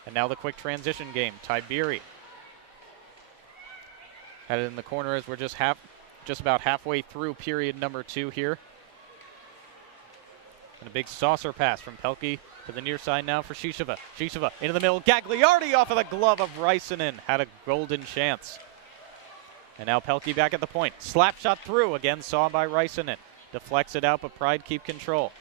And now the quick transition game. Tiberi had it in the corner as we're just about halfway through period number 2 here. And a big saucer pass from Pelkey to the near side now for Shisheva. Shisheva into the middle. Gagliardi off of the glove of Reisanen. Had a golden chance. And now Pelkey back at the point. Slap shot through. Again saw by Reisanen. Deflects it out, but Pride keep control.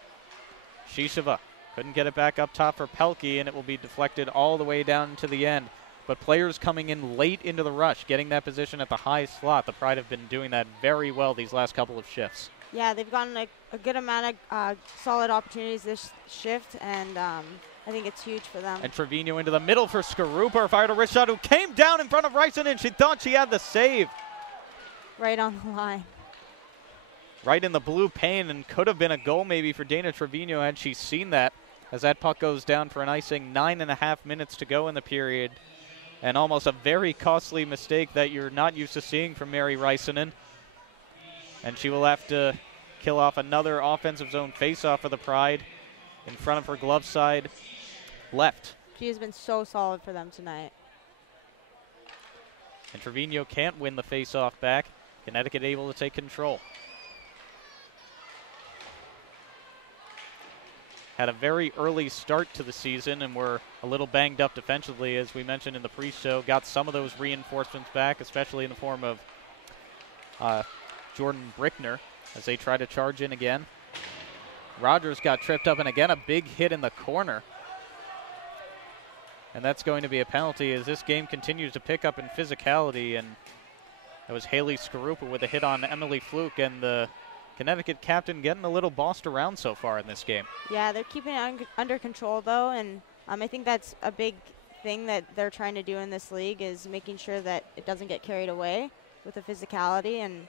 Shisheva couldn't get it back up top for Pelkey, and it will be deflected all the way down to the end. But players coming in late into the rush, getting that position at the high slot. The Pride have been doing that very well these last couple of shifts. Yeah, they've gotten a good amount of solid opportunities this shift, and I think it's huge for them. And Trevino into the middle for Skaruper. Fired a wrist shot who came down in front of Reisanen. She thought she had the save. Right on the line. Right in the blue pane, and could have been a goal maybe for Dana Trevino had she seen that. As that puck goes down for an icing, 9.5 minutes to go in the period. And almost a very costly mistake that you're not used to seeing from Mary Reisanen. And she will have to kill off another offensive zone faceoff for the Pride in front of her glove side left. She has been so solid for them tonight. And Trevino can't win the faceoff back. Connecticut able to take control. had a very early start to the season and were a little banged up defensively, as we mentioned in the pre-show. Got some of those reinforcements back, especially in the form of Jordan Brickner, as they try to charge in again. Rogers got tripped up, and again a big hit in the corner. And that's going to be a penalty as this game continues to pick up in physicality. And that was Haley Skarupa with a hit on Emily Fluke, and the Connecticut captain getting a little bossed around so far in this game. Yeah, they're keeping it under control, though, and I think that's a big thing that they're trying to do in this league is making sure that it doesn't get carried away with the physicality, and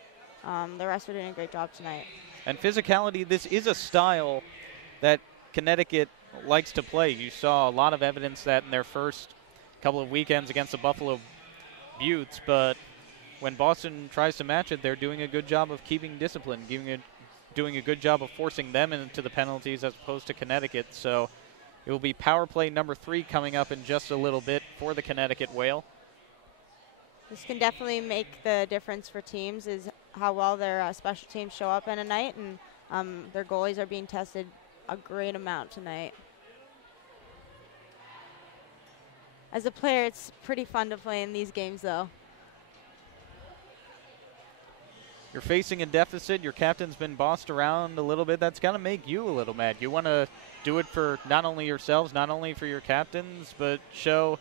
the rest are doing a great job tonight. And physicality, this is a style that Connecticut likes to play. You saw a lot of evidence that in their first couple of weekends against the Buffalo Buttes, but when Boston tries to match it, they're doing a good job of keeping discipline, doing a good job of forcing them into the penalties as opposed to Connecticut. So it will be power play number 3 coming up in just a little bit for the Connecticut Whale. This can definitely make the difference for teams, is how well their special teams show up in a night, and their goalies are being tested a great amount tonight. As a player, it's pretty fun to play in these games, though. You're facing a deficit. Your captain's been bossed around a little bit. That's going to make you a little mad. You want to do it for not only yourselves, not only for your captains, but show,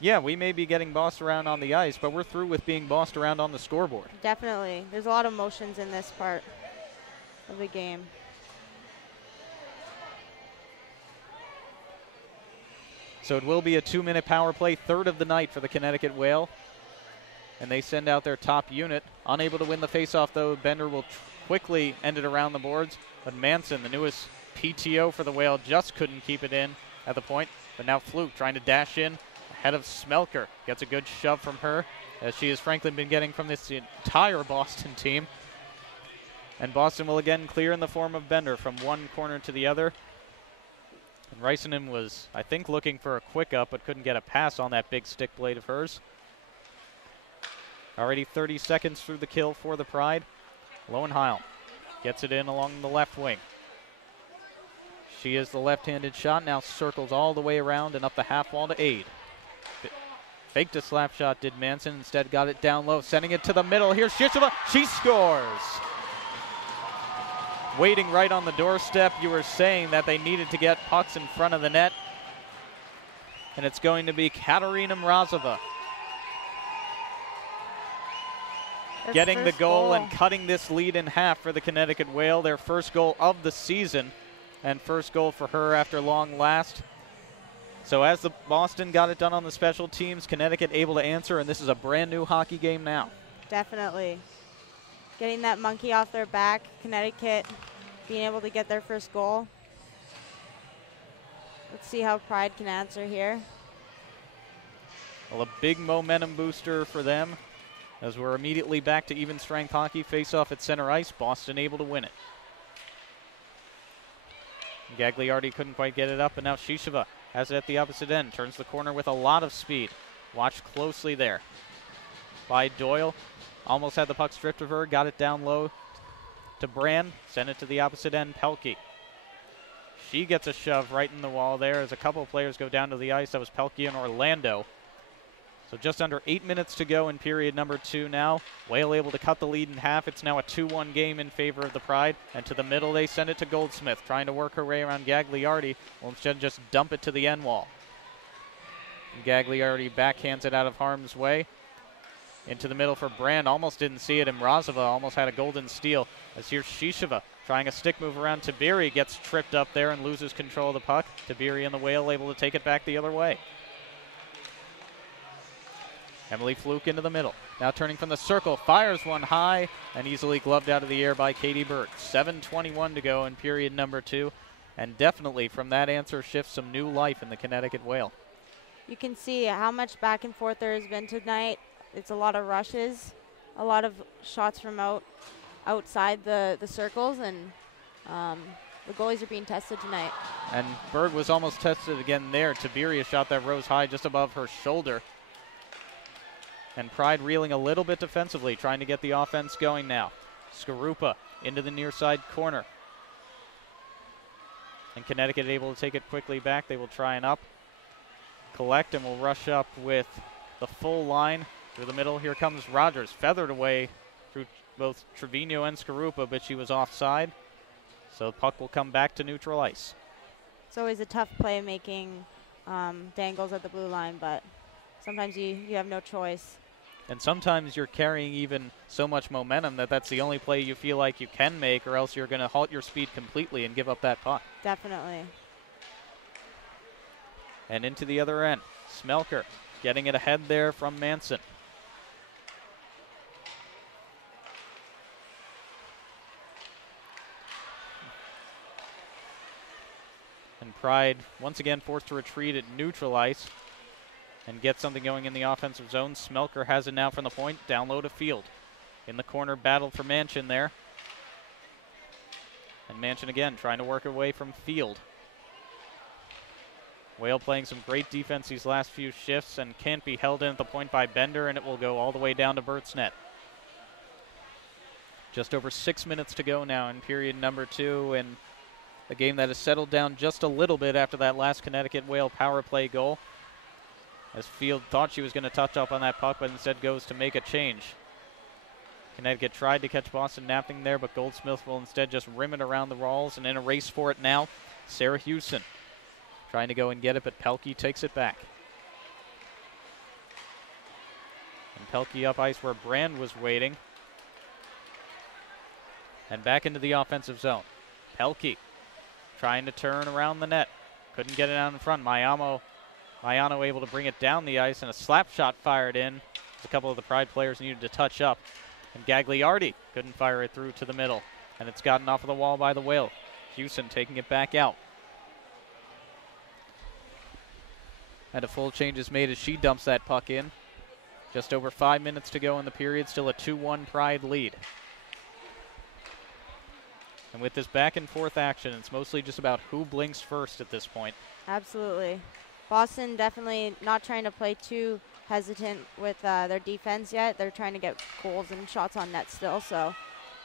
yeah, we may be getting bossed around on the ice, but we're through with being bossed around on the scoreboard. Definitely. There's a lot of emotions in this part of the game. So it will be a 2-minute power play, third of the night for the Connecticut Whale. And they send out their top unit. Unable to win the faceoff, though. Bender will quickly end it around the boards. But Manson, the newest PTO for the Whale, just couldn't keep it in at the point. But now Fluke trying to dash in ahead of Smelker. Gets a good shove from her, as she has frankly been getting from this entire Boston team. And Boston will again clear in the form of Bender from one corner to the other. And Reisenen was, I think, looking for a quick up, but couldn't get a pass on that big stick blade of hers. Already 30 seconds through the kill for the Pride. Lowenheil gets it in along the left wing. She is the left-handed shot, now circles all the way around and up the half wall to aid. Faked a slap shot, did Manson, instead got it down low, sending it to the middle. Here's Shishova, she scores! Waiting right on the doorstep, you were saying that they needed to get pucks in front of the net. And it's going to be Katerina Mrazova getting the goal and cutting this lead in half for the Connecticut Whale. Their first goal of the season, and first goal for her after long last. So as the Boston got it done on the special teams, Connecticut able to answer, and this is a brand new hockey game now. Definitely. Getting that monkey off their back, Connecticut being able to get their first goal. Let's see how Pride can answer here. Well, a big momentum booster for them, as we're immediately back to even strength hockey. Face off at center ice. Boston able to win it. Gagliardi couldn't quite get it up, and now Shishova has it at the opposite end. Turns the corner with a lot of speed. Watch closely there by Doyle. Almost had the puck stripped of her. Got it down low to Brand. Sent it to the opposite end. Pelkey. She gets a shove right in the wall there as a couple of players go down to the ice. That was Pelkey and Orlando. So just under 8 minutes to go in period number 2 now. Whale able to cut the lead in half. It's now a 2-1 game in favor of the Pride. And to the middle, they send it to Goldsmith, trying to work her way around Gagliardi. Will instead just dump it to the end wall. And Gagliardi backhands it out of harm's way. Into the middle for Brand. Almost didn't see it, and Mrazova almost had a golden steal. As here's Shishova trying a stick move around Tiberi. Gets tripped up there and loses control of the puck. Tiberi and the Whale able to take it back the other way. Emily Fluke into the middle. Now turning from the circle, fires one high and easily gloved out of the air by Katie Burt. 7:21 to go in period number 2. And definitely from that answer shifts some new life in the Connecticut Whale. You can see how much back and forth there has been tonight. It's a lot of rushes, a lot of shots from outside the circles, and the goalies are being tested tonight. And Berg was almost tested again there. Tiberi, a shot that rose high just above her shoulder. And Pride reeling a little bit defensively, trying to get the offense going now. Skarupa into the near side corner. And Connecticut able to take it quickly back. They will try and collect, and will rush up with the full line through the middle. Here comes Rogers, feathered away through both Trevino and Skarupa, but she was offside. So the puck will come back to neutral ice. It's always a tough play making dangles at the blue line, but sometimes you have no choice. And sometimes you're carrying even so much momentum that that's the only play you feel like you can make, or else you're going to halt your speed completely and give up that puck. Definitely. And into the other end, Smelker getting it ahead there from Manson. And Pride once again forced to retreat at neutral ice and get something going in the offensive zone. Smelker has it now from the point, down low to Field. In the corner, battle for Manchin there. And Manchin again trying to work away from Field. Whale playing some great defense these last few shifts and can't be held in at the point by Bender, and it will go all the way down to Bert's net. Just over 6 minutes to go now in period number 2, and a game that has settled down just a little bit after that last Connecticut Whale power play goal, as Field thought she was going to touch up on that puck, but instead goes to make a change. Connecticut tried to catch Boston napping there, but Goldsmith will instead just rim it around the walls, and in a race for it now, Sarah Hewson trying to go and get it, but Pelkey takes it back. And Pelkey up ice where Brand was waiting. And back into the offensive zone. Pelkey trying to turn around the net. Couldn't get it out in front. Mayano able to bring it down the ice, and a slap shot fired in. A couple of the Pride players needed to touch up. And Gagliardi couldn't fire it through to the middle. And it's gotten off of the wall by the Whale. Hewson taking it back out. And a full change is made as she dumps that puck in. Just over 5 minutes to go in the period. Still a 2-1 Pride lead. And with this back and forth action, it's mostly just about who blinks first at this point. Absolutely. Boston definitely not trying to play too hesitant with their defense yet. They're trying to get goals and shots on net still. So,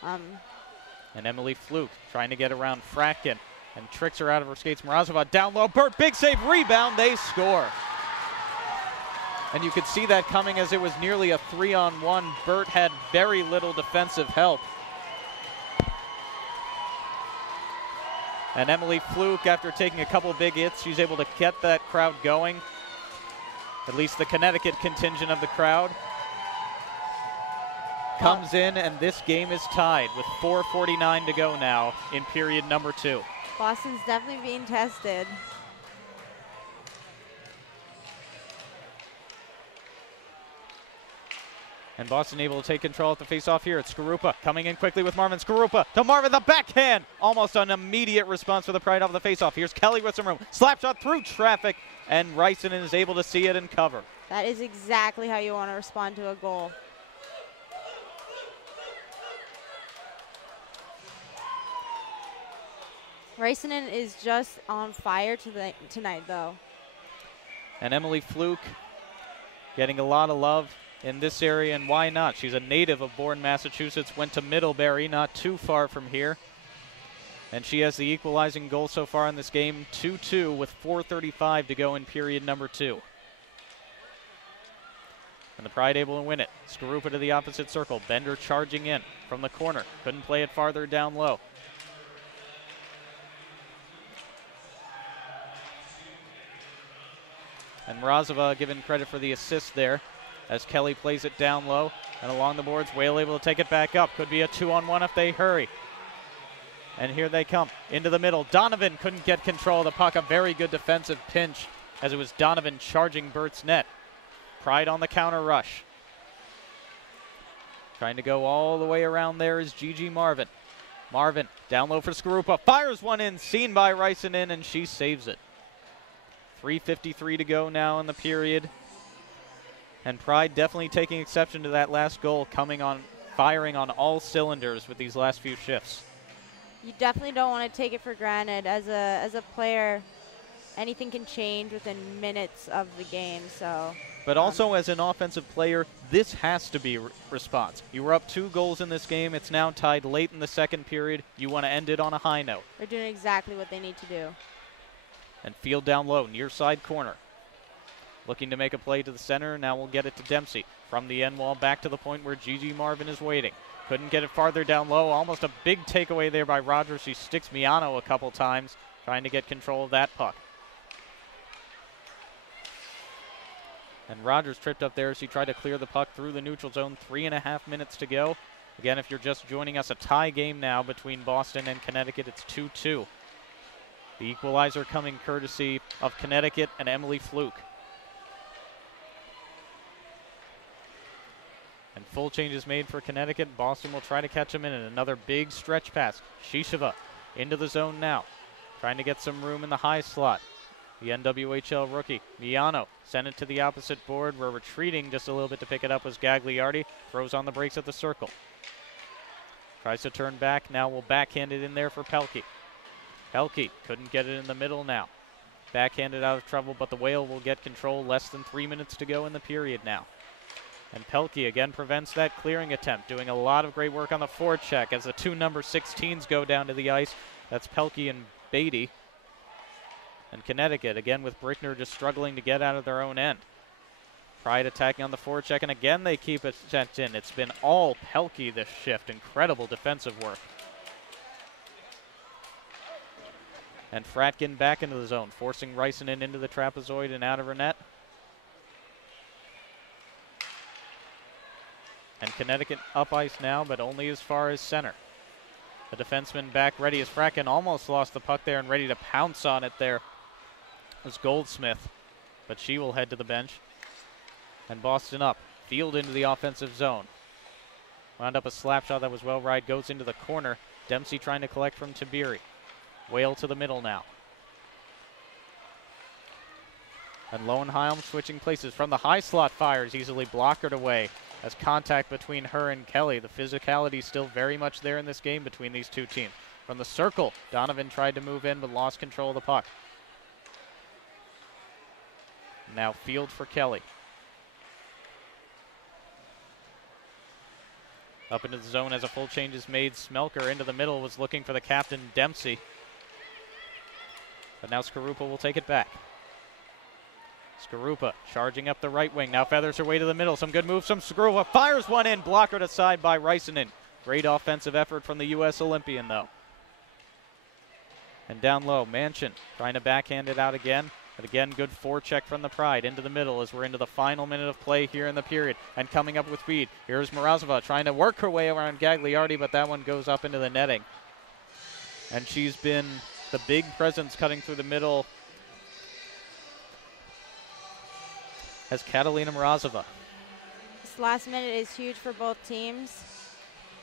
and Emily Fluke trying to get around Fratkin and tricks her out of her skates. Mrazova down low. Burt, big save, rebound. They score. And you could see that coming as it was nearly a 3-on-1. Burt had very little defensive help. And Emily Fluke, after taking a couple big hits, she's able to get that crowd going. At least the Connecticut contingent of the crowd comes in, and this game is tied with 4:49 to go now in period number 2. Boston's definitely being tested. And Boston able to take control at the face-off here. It's Skarupa coming in quickly with Marvin. Skarupa to Marvin, the backhand. Almost an immediate response for the Pride off the face-off. Here's Kelly with some room. Slap shot through traffic, and Rysonen is able to see it and cover. That is exactly how you want to respond to a goal. Rysonen is just on fire tonight, though. And Emily Fluke getting a lot of love in this area, and why not? She's a native of Bourne, Massachusetts, went to Middlebury, not too far from here. And she has the equalizing goal so far in this game, 2-2 with 4:35 to go in period number 2. And the Pride able to win it. Skarupa to the opposite circle. Bender charging in from the corner. Couldn't play it farther down low. And Mrazova given credit for the assist there as Kelly plays it down low. And along the boards, Whale able to take it back up. Could be a 2-on-1 if they hurry. And here they come into the middle. Donovan couldn't get control of the puck. A very good defensive pinch as it was Donovan charging Bert's net. Pride on the counter rush. Trying to go all the way around there is Gigi Marvin. Marvin down low for Skarupa. Fires one in, seen by Rysonen, and she saves it. 3:53 to go now in the period. And Pride definitely taking exception to that last goal, firing on all cylinders with these last few shifts. You definitely don't want to take it for granted. As a player, anything can change within minutes of the game. So But also as an offensive player, this has to be response. You were up 2 goals in this game. It's now tied late in the second period. You want to end it on a high note. They're doing exactly what they need to do. And field down low, near side corner. Looking to make a play to the center. Now we'll get it to Dempsey. From the end wall back to the point where Gigi Marvin is waiting. Couldn't get it farther down low. Almost a big takeaway there by Rogers. She sticks Miano a couple times, trying to get control of that puck. And Rogers tripped up there as he tried to clear the puck through the neutral zone. 3.5 minutes to go. Again, if you're just joining us, a tie game now between Boston and Connecticut. It's 2-2. The equalizer coming courtesy of Connecticut and Emily Fluke. And full changes made for Connecticut. Boston will try to catch him in another big stretch pass. Shisheva into the zone now. Trying to get some room in the high slot. The NWHL rookie, Miano, sent it to the opposite board. We're retreating just a little bit to pick it up was Gagliardi. Throws on the brakes at the circle. Tries to turn back. Now will backhand it in there for Pelkey. Pelkey couldn't get it in the middle now. Backhanded out of trouble, but the Whale will get control. Less than 3 minutes to go in the period now. And Pelkey again prevents that clearing attempt, doing a lot of great work on the forecheck as the 2 number 16s go down to the ice. That's Pelkey and Beatty. And Connecticut, again with Brickner just struggling to get out of their own end. Pride attacking on the forecheck, and again they keep it sent in. It's been all Pelkey this shift. Incredible defensive work. And Fratkin back into the zone, forcing Rysanen into the trapezoid and out of her net. And Connecticut up ice now, but only as far as center. The defenseman back ready as Fratkin almost lost the puck there and ready to pounce on it there was Goldsmith, but she will head to the bench. And Boston up, field into the offensive zone. Wound up a slap shot that was well right, goes into the corner. Dempsey trying to collect from Tiberi. Whale to the middle now. And Lowenheim switching places from the high slot, fires easily, blockered away as contact between her and Kelly. The physicality still very much there in this game between these two teams. From the circle, Donovan tried to move in but lost control of the puck. Now field for Kelly. Up into the zone as a full change is made. Smelker into the middle, was looking for the captain, Dempsey. But now Skarupa will take it back. Skarupa charging up the right wing. Now feathers her way to the middle. Some good moves from Skarupa. Fires one in. Blockered aside by Rysanen. Great offensive effort from the U.S. Olympian, though. And down low, Manchin trying to backhand it out again. But again, good forecheck from the Pride into the middle as we're into the final minute of play here in the period. And coming up with speed. Here's Morozova trying to work her way around Gagliardi, but that one goes up into the netting. And she's been the big presence cutting through the middle as Catalina Morozova. This last minute is huge for both teams.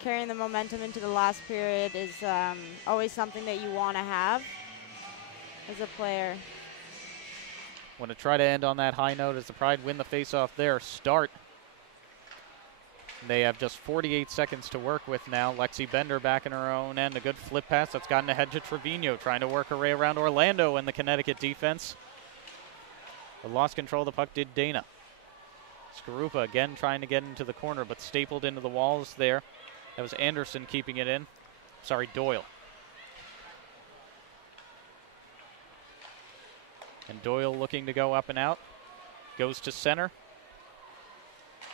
Carrying the momentum into the last period is always something that you want to have as a player. Want to try to end on that high note as the Pride win the faceoff there. Start. They have just 48 seconds to work with now. Lexi Bender back in her own end. A good flip pass that's gotten ahead to Trevino, trying to work her way around Orlando and the Connecticut defense. But lost control of the puck did Dana. Skarupa again trying to get into the corner, but stapled into the walls there. That was Anderson keeping it in. Sorry, Doyle. And Doyle looking to go up and out. Goes to center.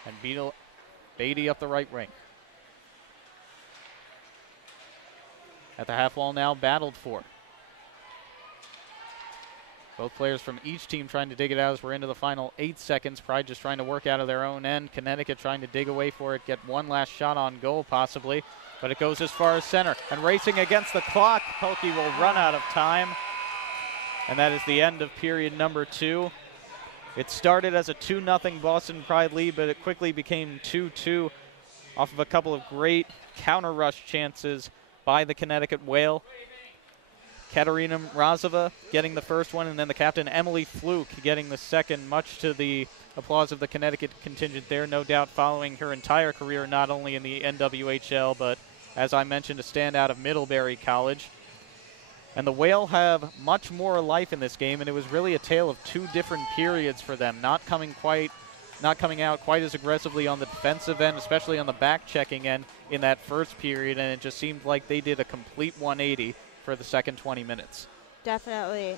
And Beatty up the right wing. At the half wall now, battled for. Both players from each team trying to dig it out as we're into the final 8 seconds. Pride just trying to work out of their own end. Connecticut trying to dig away for it, get one last shot on goal possibly. But it goes as far as center. And racing against the clock, Pelkey will run out of time. And that is the end of period number 2. It started as a 2-0 Boston Pride lead, but it quickly became 2-2 off of a couple of great counter rush chances by the Connecticut Whale. Katerina Razova getting the first one, and then the captain Emily Fluke getting the second, much to the applause of the Connecticut contingent there, no doubt following her entire career, not only in the NWHL, but as I mentioned, a standout of Middlebury College. And the Whale have much more life in this game, and it was really a tale of 2 different periods for them, not coming quite not coming out quite as aggressively on the defensive end, especially on the back-checking end in that first period, and it just seemed like they did a complete 180 for the second 20 minutes. Definitely.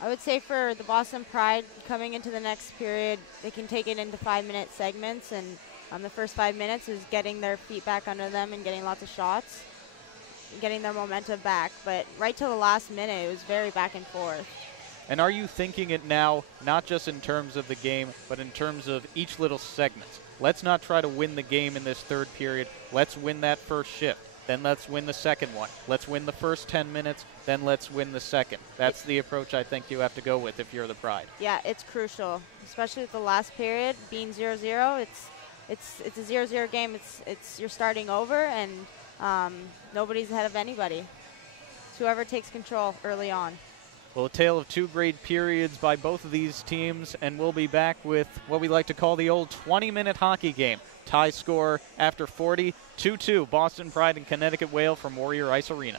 I would say for the Boston Pride, coming into the next period, they can take it into 5-minute segments, and the first 5 minutes is getting their feet back under them and getting lots of shots, getting their momentum back. But right till the last minute, it was very back and forth. And are you thinking it now, not just in terms of the game, but in terms of each little segment? Let's not try to win the game in this third period. Let's win that first shift. Then let's win the second one. Let's win the first 10 minutes. Then let's win the second. That's the approach I think you have to go with if you're the Pride. Yeah, it's crucial, especially with the last period being 0-0. It's a 0-0 game. It's you're starting over, and nobody's ahead of anybody. It's whoever takes control early on. Well, a tale of two great periods by both of these teams, and we'll be back with what we like to call the old 20-minute hockey game. Tie score after 40, 2-2, Boston Pride and Connecticut Whale from Warrior Ice Arena.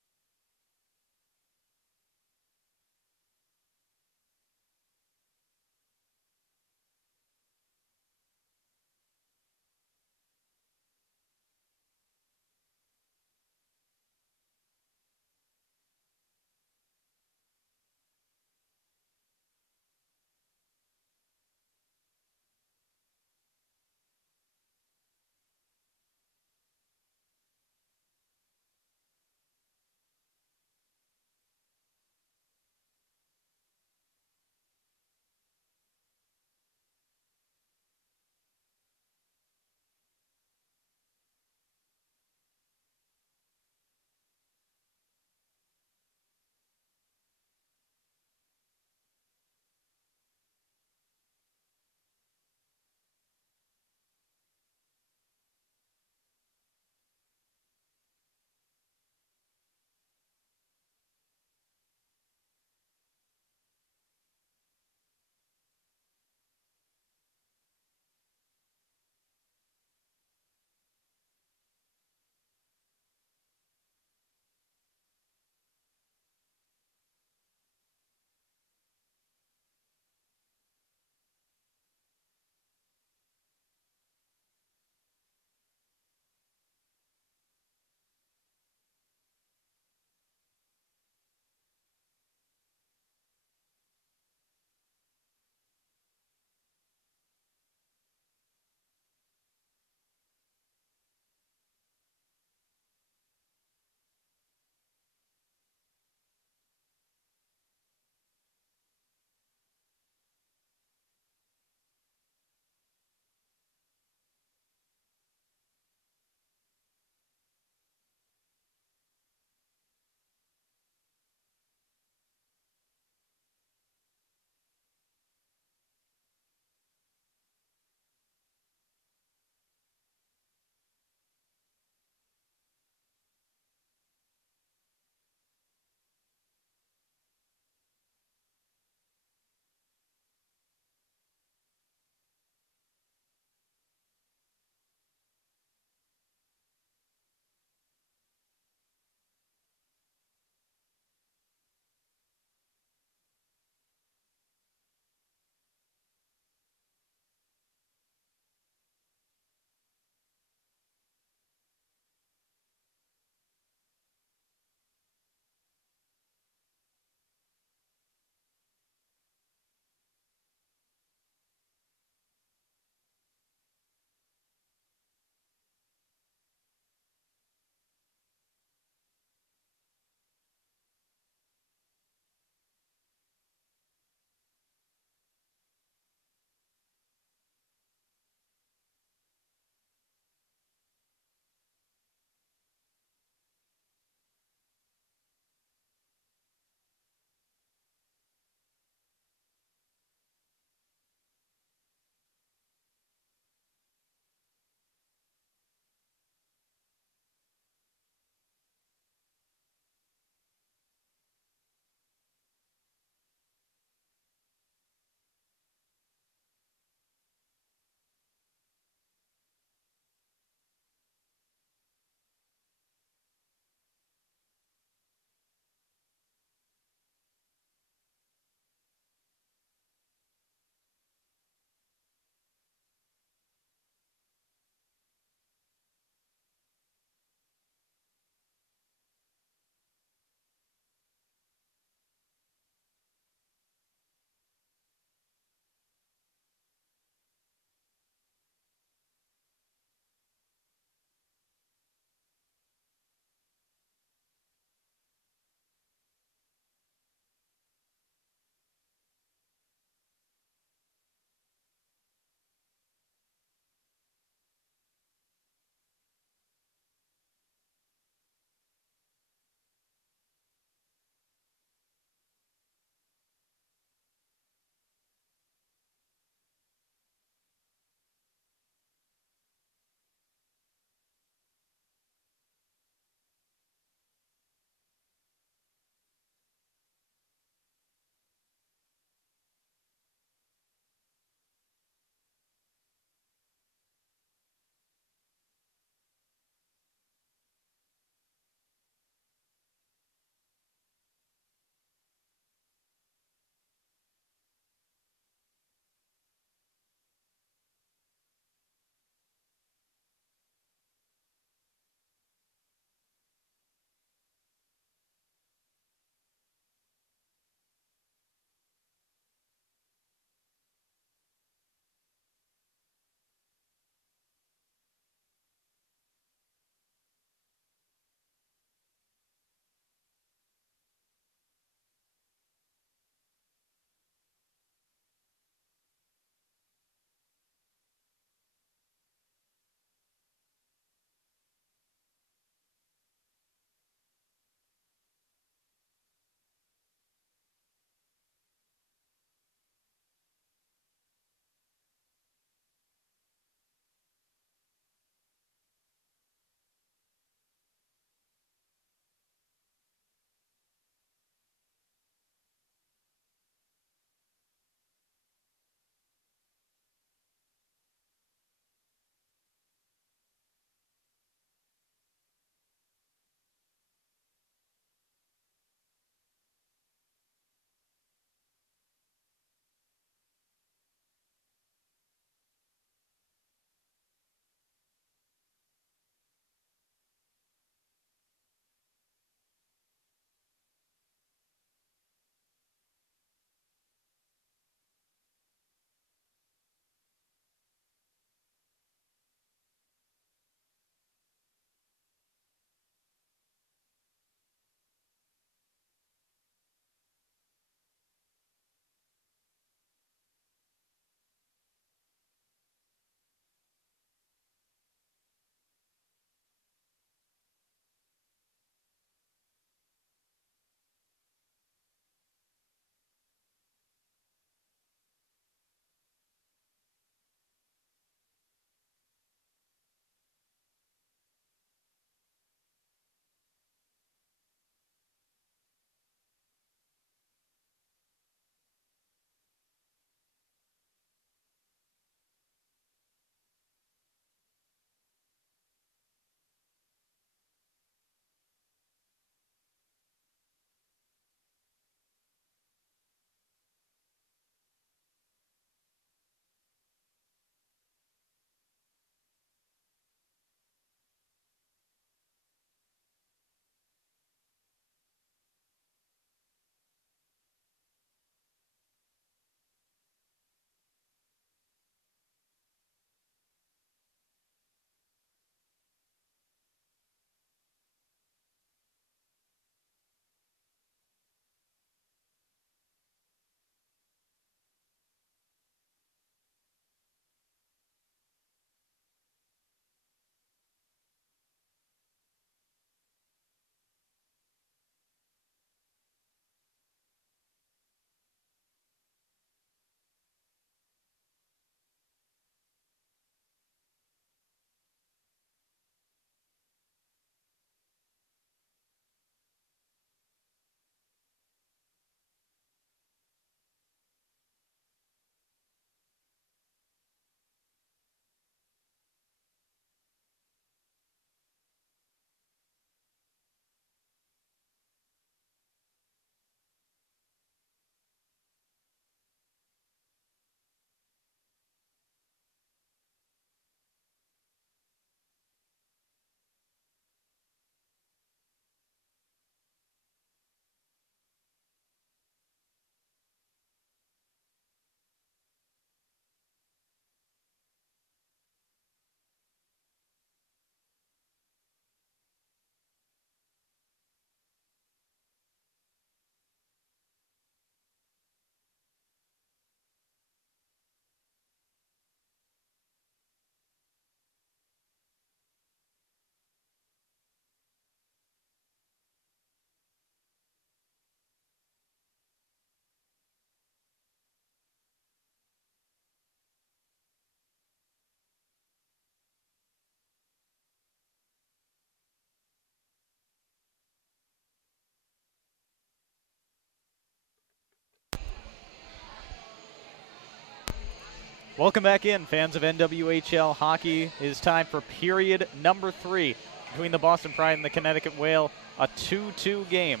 Welcome back in, fans of NWHL hockey. It is time for period number 3 between the Boston Pride and the Connecticut Whale, a 2-2 game.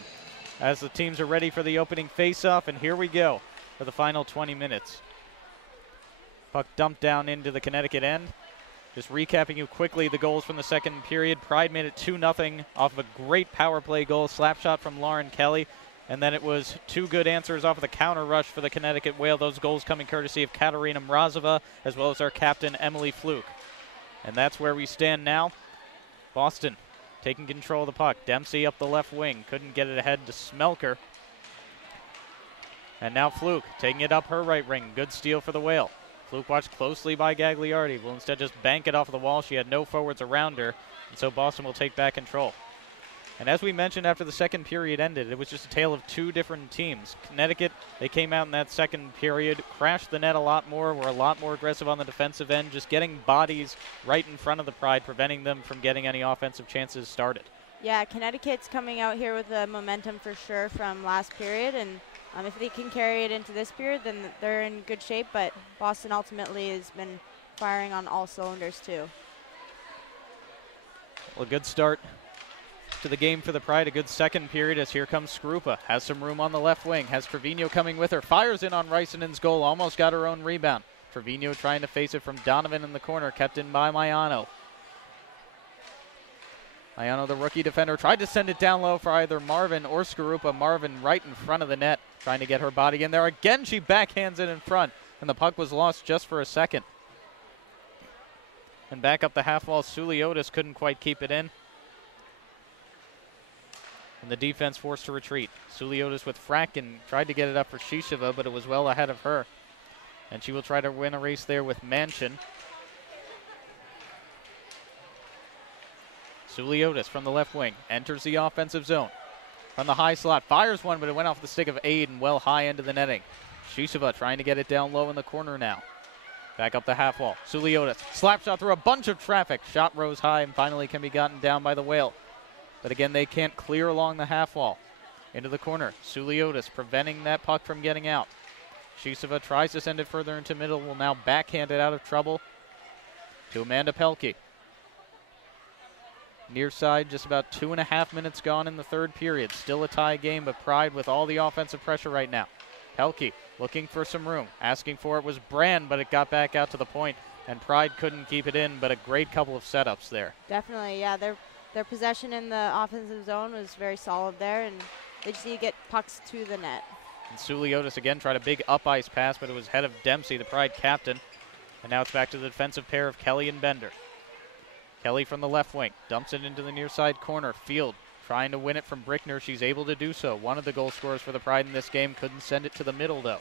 As the teams are ready for the opening face-off, and here we go for the final 20 minutes. Puck dumped down into the Connecticut end. Just recapping you quickly the goals from the second period. Pride made it 2-0 off of a great power play goal, slap shot from Lauren Kelly. And then it was 2 good answers off of the counter rush for the Connecticut Whale. Those goals coming courtesy of Katarina Mrazova, as well as our captain, Emily Fluke. And that's where we stand now. Boston taking control of the puck. Dempsey up the left wing. Couldn't get it ahead to Smelker. And now Fluke taking it up her right wing. Good steal for the Whale. Fluke watched closely by Gagliardi. Will instead just bank it off of the wall. She had no forwards around her. And so Boston will take back control. And as we mentioned after the second period ended, it was just a tale of 2 different teams. Connecticut, they came out in that second period, crashed the net a lot more, were a lot more aggressive on the defensive end, just getting bodies right in front of the Pride, preventing them from getting any offensive chances started. Yeah, Connecticut's coming out here with the momentum for sure from last period, and if they can carry it into this period, then they're in good shape, but Boston ultimately has been firing on all cylinders too. Well, a good start to the game for the Pride, a good second period as here comes Skrupa. Has some room on the left wing, has Trevino coming with her, fires in on Reisenen's goal, almost got her own rebound. Trevino trying to face it from Donovan in the corner, kept in by Maiano. Maiano, the rookie defender, tried to send it down low for either Marvin or Skrupa. Marvin right in front of the net, trying to get her body in there. Again, she backhands it in front, and the puck was lost just for a second. And back up the half wall, Suliotis couldn't quite keep it in. And the defense forced to retreat. Suliotis with Fracken tried to get it up for Shisheva, but it was well ahead of her. And she will try to win a race there with Manchin. Suliotis from the left wing enters the offensive zone. From the high slot, fires one, but it went off the stick of Aiden well high into the netting. Shisheva trying to get it down low in the corner now. Back up the half wall. Suliotis, slap shot through a bunch of traffic. Shot rose high and finally can be gotten down by the Whale. But again, they can't clear along the half wall. Into the corner. Suliotis preventing that puck from getting out. Shisheva tries to send it further into middle. Will now backhand it out of trouble to Amanda Pelkey. Near side, just about 2.5 minutes gone in the third period. Still a tie game, but Pride with all the offensive pressure right now. Pelkey looking for some room. Asking for it was Brand, but it got back out to the point, and Pride couldn't keep it in, but a great couple of setups there. Definitely, yeah. Their possession in the offensive zone was very solid there, and they just need to get pucks to the net. And Suliotis again tried a big up-ice pass, but it was ahead of Dempsey, the Pride captain. And now it's back to the defensive pair of Kelly and Bender. Kelly from the left wing, dumps it into the near side corner. Field trying to win it from Brickner. She's able to do so. One of the goal scorers for the Pride in this game. Couldn't send it to the middle, though.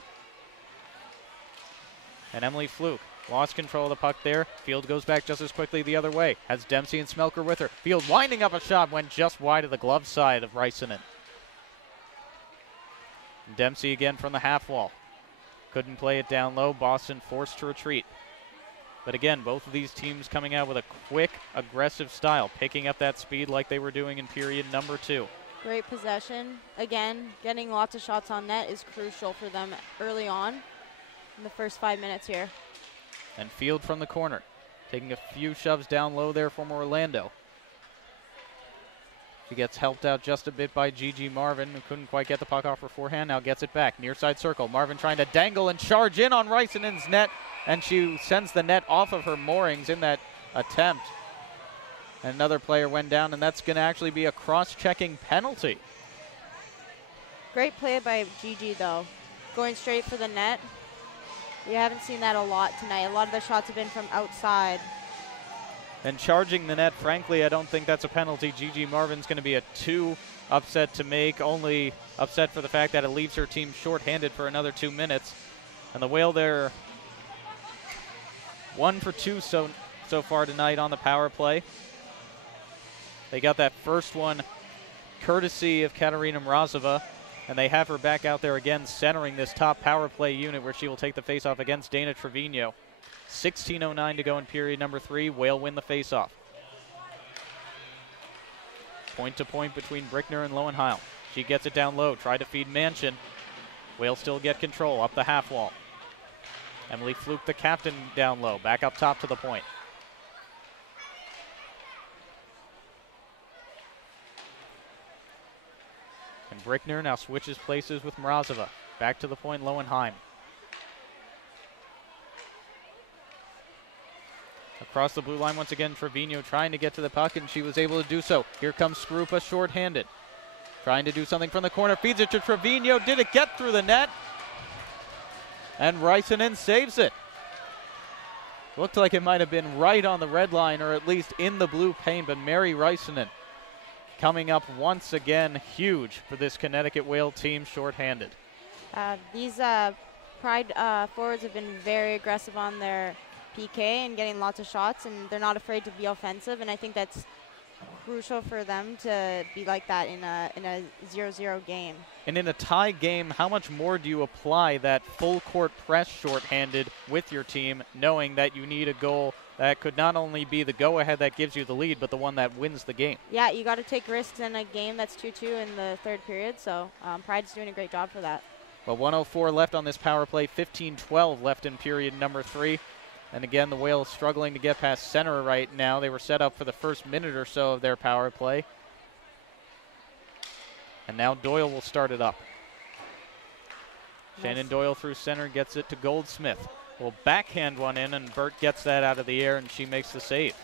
And Emily Fluke lost control of the puck there. Field goes back just as quickly the other way. Has Dempsey and Smelker with her. Field winding up a shot, went just wide of the glove side of Reisenen. Dempsey again from the half wall. Couldn't play it down low. Boston forced to retreat. But again, both of these teams coming out with a quick, aggressive style, picking up that speed like they were doing in period number 2. Great possession. Again, getting lots of shots on net is crucial for them early on in the first 5 minutes here. And Field from the corner, taking a few shoves down low there from Orlando. She gets helped out just a bit by Gigi Marvin, who couldn't quite get the puck off her forehand. Now gets it back, near side circle. Marvin trying to dangle and charge in on Reisenen's net, and she sends the net off of her moorings in that attempt. And another player went down, and that's going to actually be a cross-checking penalty. Great play by Gigi, though. Going straight for the net. We haven't seen that a lot tonight. A lot of the shots have been from outside. And charging the net, frankly, I don't think that's a penalty. Gigi Marvin's going to be a 2 upset to make, only upset for the fact that it leaves her team shorthanded for another 2 minutes. And the Whale there, 1 for 2 so far tonight on the power play. They got that first one courtesy of Katarina Mrazova, and they have her back out there again centering this top power play unit where she will take the faceoff against Dana Trevino. 16:09 to go in period number 3. Whale win the faceoff. Point to point between Brickner and Lowenheim. She gets it down low, tried to feed Manchin. Whale still get control up the half wall. Emily Fluke, the captain, down low. Back up top to the point. And Brickner now switches places with Mrazova. Back to the point, Lowenheim. Across the blue line once again, Trevino trying to get to the puck, and she was able to do so. Here comes Skrupa shorthanded. Trying to do something from the corner, feeds it to Trevino. Did it get through the net? And Rysanen saves it. Looked like it might have been right on the red line, or at least in the blue paint, but Mary Rysanen coming up once again, huge for this Connecticut Whale team, shorthanded. These Pride forwards have been very aggressive on their PK and getting lots of shots, and they're not afraid to be offensive, and I think that's crucial for them to be like that in a 0-0 game. And in a tie game, how much more do you apply that full court press shorthanded with your team, knowing that you need a goal that could not only be the go-ahead that gives you the lead, but the one that wins the game? Yeah, you got to take risks in a game that's 2-2 in the third period, so Pride's doing a great job for that. Well, 1:04 left on this power play, 15-12 left in period number 3. And again, the Whales struggling to get past center right now. They were set up for the first minute or so of their power play. And now Doyle will start it up. Nice. Shannon Doyle through center, gets it to Goldsmith. Will backhand one in, and Burt gets that out of the air, and she makes the save.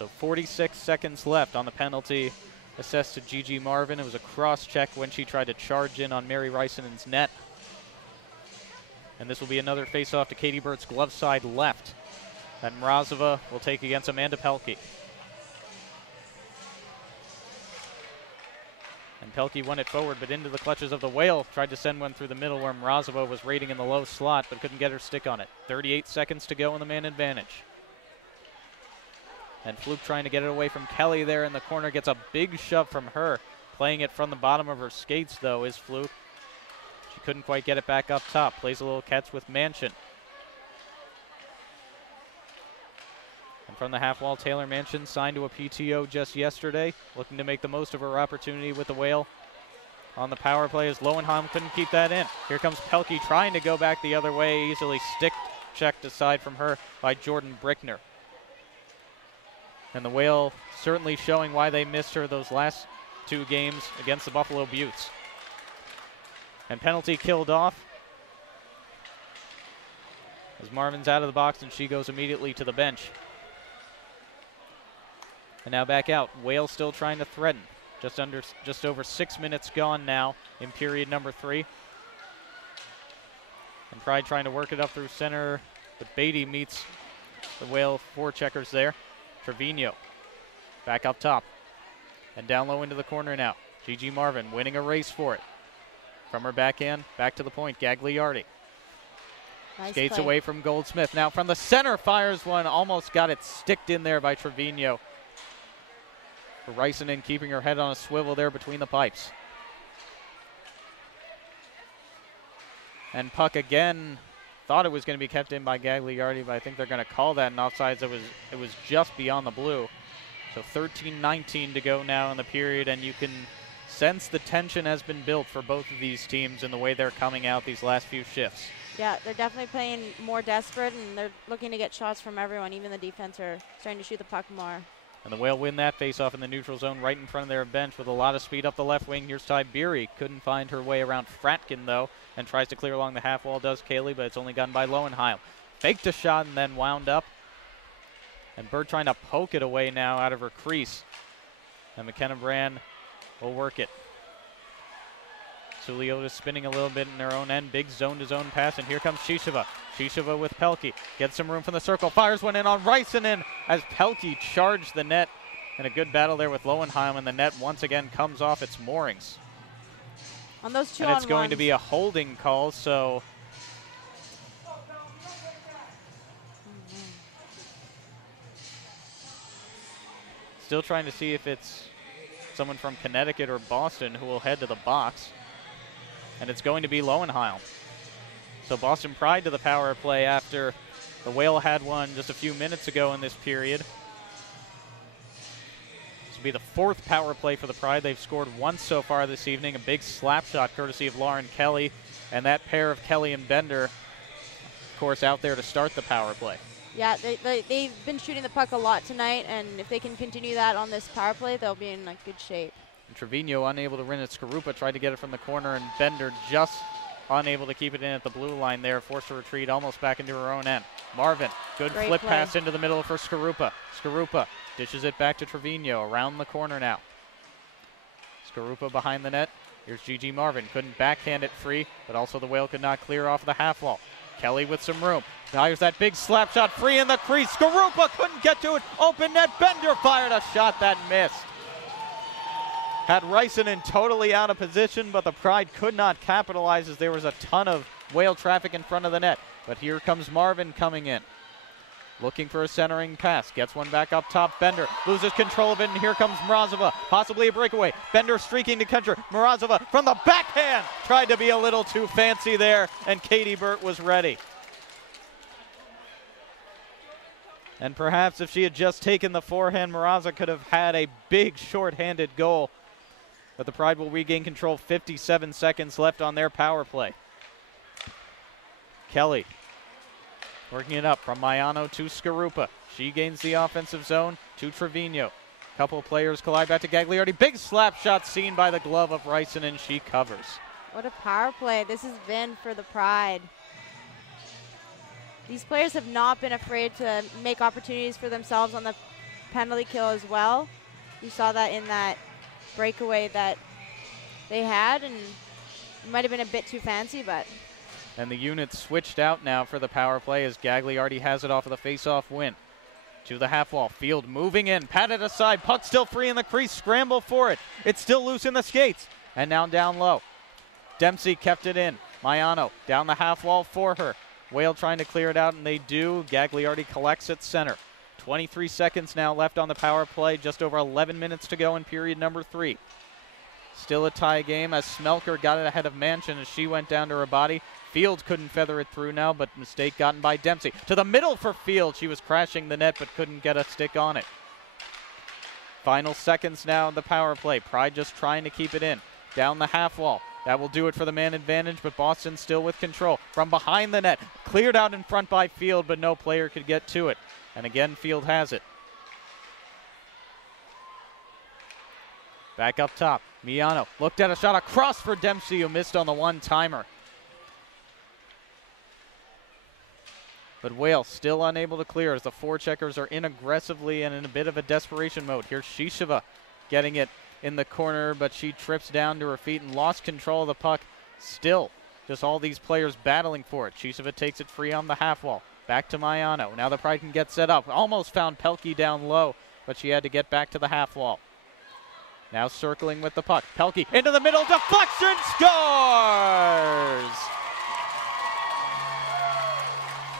So 46 seconds left on the penalty assessed to Gigi Marvin. It was a cross-check when she tried to charge in on Mary Rysanen's net. And this will be another face-off to Katie Burt's glove side left that Mrazova will take against Amanda Pelkey. And Pelkey won it forward, but into the clutches of the Whale. Tried to send one through the middle where Mrazova was raiding in the low slot, but couldn't get her stick on it. 38 seconds to go in the man advantage. And Fluke trying to get it away from Kelly there in the corner. Gets a big shove from her. Playing it from the bottom of her skates, though, is Fluke. She couldn't quite get it back up top. Plays a little catch with Manchin. And from the half wall, Taylor Manchin signed to a PTO just yesterday, looking to make the most of her opportunity with the Whale. On the power play as Lowenheim couldn't keep that in. Here comes Pelkey trying to go back the other way, easily stick checked aside from her by Jordan Brickner. And the Whale certainly showing why they missed her those last 2 games against the Buffalo Beauts. And penalty killed off as Marvin's out of the box, and she goes immediately to the bench. And now back out. Whale still trying to threaten. Just over 6 minutes gone now in period number 3. And Pride trying to work it up through center, but Beatty meets the Whale forecheckers there. Trevino back up top and down low into the corner now. Gigi Marvin winning a race for it. From her backhand, back to the point, Gagliardi. Nice Skates play. away from Goldsmith. Now from the center, fires one, almost got it sticked in there by Trevino. Rysanen keeping her head on a swivel there between the pipes. And puck again, thought it was going to be kept in by Gagliardi, but I think they're going to call that an offsides. It was just beyond the blue. So 13-19 to go now in the period, and you can sense the tension has been built for both of these teams in the way they're coming out these last few shifts. Yeah, they're definitely playing more desperate, and they're looking to get shots from everyone. Even the defense are starting to shoot the puck more. And the Whale win that face-off in the neutral zone right in front of their bench with a lot of speed up the left wing. Here's Ty Beery. Couldn't find her way around Fratkin, though, and tries to clear along the half wall, does Kaylee, but it's only gotten by Lowenheim. Faked a shot and then wound up. And Bird trying to poke it away now out of her crease. And McKenna Brand will work it. Suliota spinning a little bit in their own end. Big zone-to-zone pass, and here comes Shishova. Shishova with Pelkey. Gets some room from the circle. Fires one in on Rysanen as Pelkey charged the net. And a good battle there with Lowenheim, and the net once again comes off its moorings. On those two and it's on going ones, to be a holding call, so... Still trying to see if it's someone from Connecticut or Boston who will head to the box. And it's going to be Lowenheim. So Boston Pride to the power play after the Whale had one just a few minutes ago in this period. will be the 4th power play for the Pride. They've scored once so far this evening. A big slap shot courtesy of Lauren Kelly. And that pair of Kelly and Bender, of course, out there to start the power play. Yeah, they've been shooting the puck a lot tonight, and if they can continue that on this power play, they'll be in good shape. And Trevino unable to win it. Skarupa tried to get it from the corner, and Bender just unable to keep it in at the blue line there. Forced to retreat almost back into her own end. Marvin, good Great flip play. pass into the middle for Skarupa. Skarupa dishes it back to Trevino around the corner now. Skarupa behind the net. Here's Gigi Marvin. Couldn't backhand it free, but also the Whale could not clear off the half wall. Kelly with some room. Now here's that big slap shot free in the crease. Skarupa couldn't get to it. Open net. Bender fired a shot that missed. Had Rysanen totally out of position, but the Pride could not capitalize as there was a ton of Whale traffic in front of the net. But here comes Marvin coming in. Looking for a centering pass. Gets one back up top. Bender loses control of it, and here comes Morozova. Possibly a breakaway. Bender streaking to counter. Morozova from the backhand. Tried to be a little too fancy there, and Katie Burt was ready. And perhaps if she had just taken the forehand, Morozova could have had a big short-handed goal. But the Pride will regain control. 57 seconds left on their power play. Kelly working it up from Maiano to Skarupa. She gains the offensive zone to Trevino. Couple players collide back to Gagliardi. Big slap shot seen by the glove of Rysanen. She covers. What a power play this has been for the Pride. These players have not been afraid to make opportunities for themselves on the penalty kill as well. You saw that in that breakaway that they had, and it might have been a bit too fancy, but... And the unit switched out now for the power play as Gagliardi has it off of the face-off win. To the half wall. Field moving in. Patted aside. Puck still free in the crease. Scramble for it. It's still loose in the skates. And now down low. Dempsey kept it in. Maiano down the half wall for her. Whale trying to clear it out, and they do. Gagliardi collects at center. 23 seconds now left on the power play. Just over 11 minutes to go in period number 3. Still a tie game as Smelker got it ahead of Manchin as she went down to her body. Field couldn't feather it through now, but mistake gotten by Dempsey. To the middle for Field. She was crashing the net but couldn't get a stick on it. Final seconds now in the power play. Pride just trying to keep it in. Down the half wall. That will do it for the man advantage, but Boston still with control. From behind the net. Cleared out in front by Field, but no player could get to it. And again, Field has it. Back up top. Miano looked at a shot across for Dempsey, who missed on the one-timer. But Whale still unable to clear as the forecheckers are in aggressively and in a bit of a desperation mode. Here's Shisheva getting it in the corner, but she trips down to her feet and lost control of the puck. Still, just all these players battling for it. Shisheva takes it free on the half wall. Back to Maiano. Now the Pride can get set up. Almost found Pelkey down low, but she had to get back to the half wall. Now circling with the puck. Pelkey into the middle. Deflection. Scores!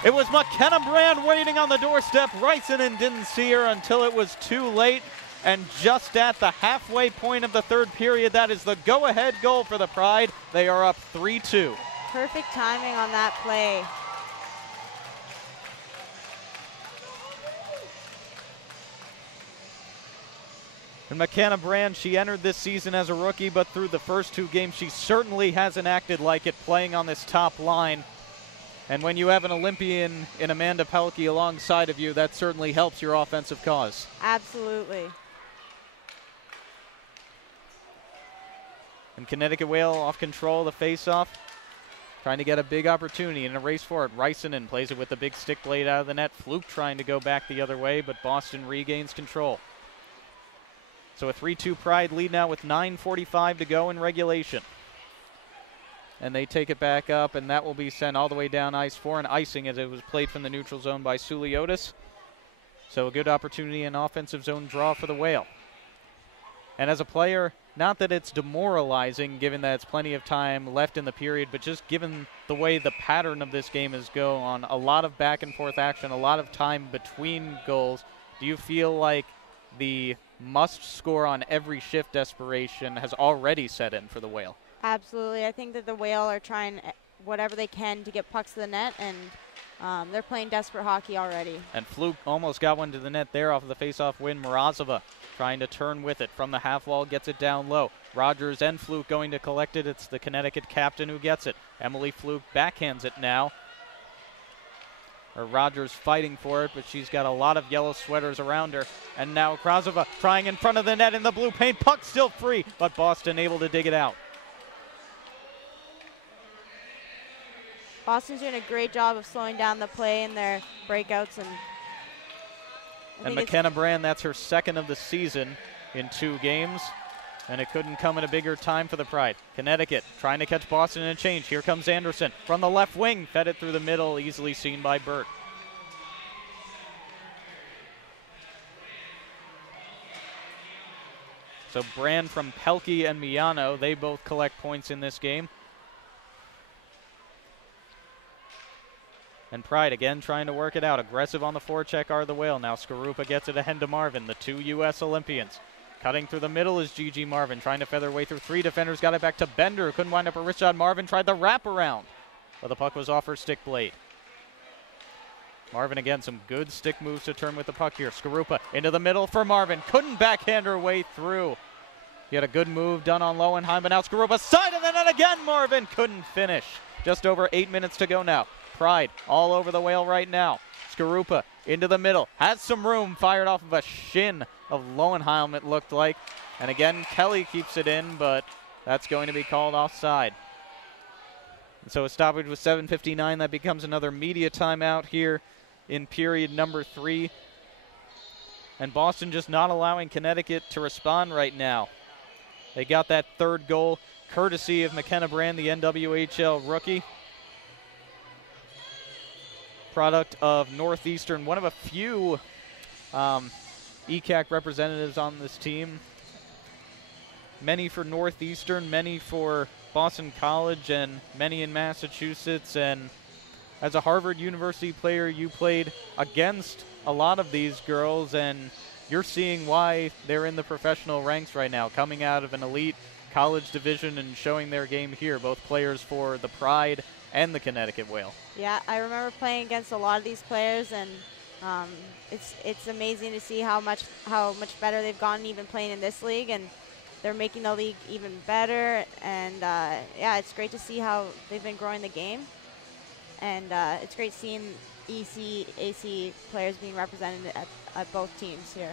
It was McKenna Brand waiting on the doorstep. Rysanen didn't see her until it was too late. And just at the halfway point of the third period, that is the go-ahead goal for the Pride. They are up 3-2. Perfect timing on that play. And McKenna Brand, she entered this season as a rookie, but through the first 2 games, she certainly hasn't acted like it playing on this top line. And when you have an Olympian in Amanda Pelkey alongside of you, that certainly helps your offensive cause. Absolutely. And Connecticut Whale off control, the face-off. Trying to get a big opportunity in a race for it. Rysanen plays it with the big stick blade out of the net. Fluke trying to go back the other way, but Boston regains control. So a 3-2 Pride lead now with 9:45 to go in regulation. And they take it back up, and that will be sent all the way down ice for an icing as it was played from the neutral zone by Suliotis. So a good opportunity and offensive zone draw for the Whale. And as a player, not that it's demoralizing given that it's plenty of time left in the period, but just given the way the pattern of this game is go on, a lot of back and forth action, a lot of time between goals. Do you feel like the must score on every shift desperation has already set in for the Whale? Absolutely. I think that the Whale are trying whatever they can to get pucks to the net, and they're playing desperate hockey already. And Fluke almost got one to the net there off of the face-off win. Morozova trying to turn with it from the half wall, gets it down low. Rogers and Fluke going to collect it. It's the Connecticut captain who gets it. Emily Fluke backhands it now. Rogers fighting for it, but she's got a lot of yellow sweaters around her. And now Krasova trying in front of the net in the blue paint. Puck still free, but Boston able to dig it out. Boston's doing a great job of slowing down the play in their breakouts. And McKenna Brand, that's her second of the season in 2 games. And it couldn't come at a bigger time for the Pride. Connecticut trying to catch Boston in a change. Here comes Anderson from the left wing. Fed it through the middle, easily seen by Burt. So Brand from Pelkey and Miano, they both collect points in this game. And Pride again trying to work it out. Aggressive on the forecheck are the Whale. Now Skarupa gets it ahead to Marvin, the 2 U.S. Olympians. Cutting through the middle is Gigi Marvin, trying to feather her way through 3 defenders. Got it back to Bender, couldn't wind up a wrist shot. Marvin tried the wraparound, but the puck was off her stick blade. Marvin again, some good stick moves to turn with the puck here. Skarupa into the middle for Marvin. Couldn't backhand her way through. He had a good move done on Lowenheim, but now Skarupa side of the net again. Marvin couldn't finish. Just over 8 minutes to go now. Pride all over the Whale right now. Skarupa into the middle. Has some room. Fired off of a shin of Lowenheim, it looked like. And again, Kelly keeps it in, but that's going to be called offside. And so a stoppage with 7:59. That becomes another media timeout here in period number 3. And Boston just not allowing Connecticut to respond right now. They got that 3rd goal courtesy of McKenna Brand, the NWHL rookie. Product of Northeastern, one of a few ECAC representatives on this team. Many for Northeastern, many for Boston College, and many in Massachusetts. And as a Harvard University player, you played against a lot of these girls, and you're seeing why they're in the professional ranks right now, coming out of an elite college division and showing their game here, both players for the Pride and the Connecticut Whale. Yeah, I remember playing against a lot of these players, and it's amazing to see how much better they've gotten even playing in this league, and they're making the league even better. And yeah, it's great to see how they've been growing the game, and it's great seeing EC, AC players being represented at both teams here.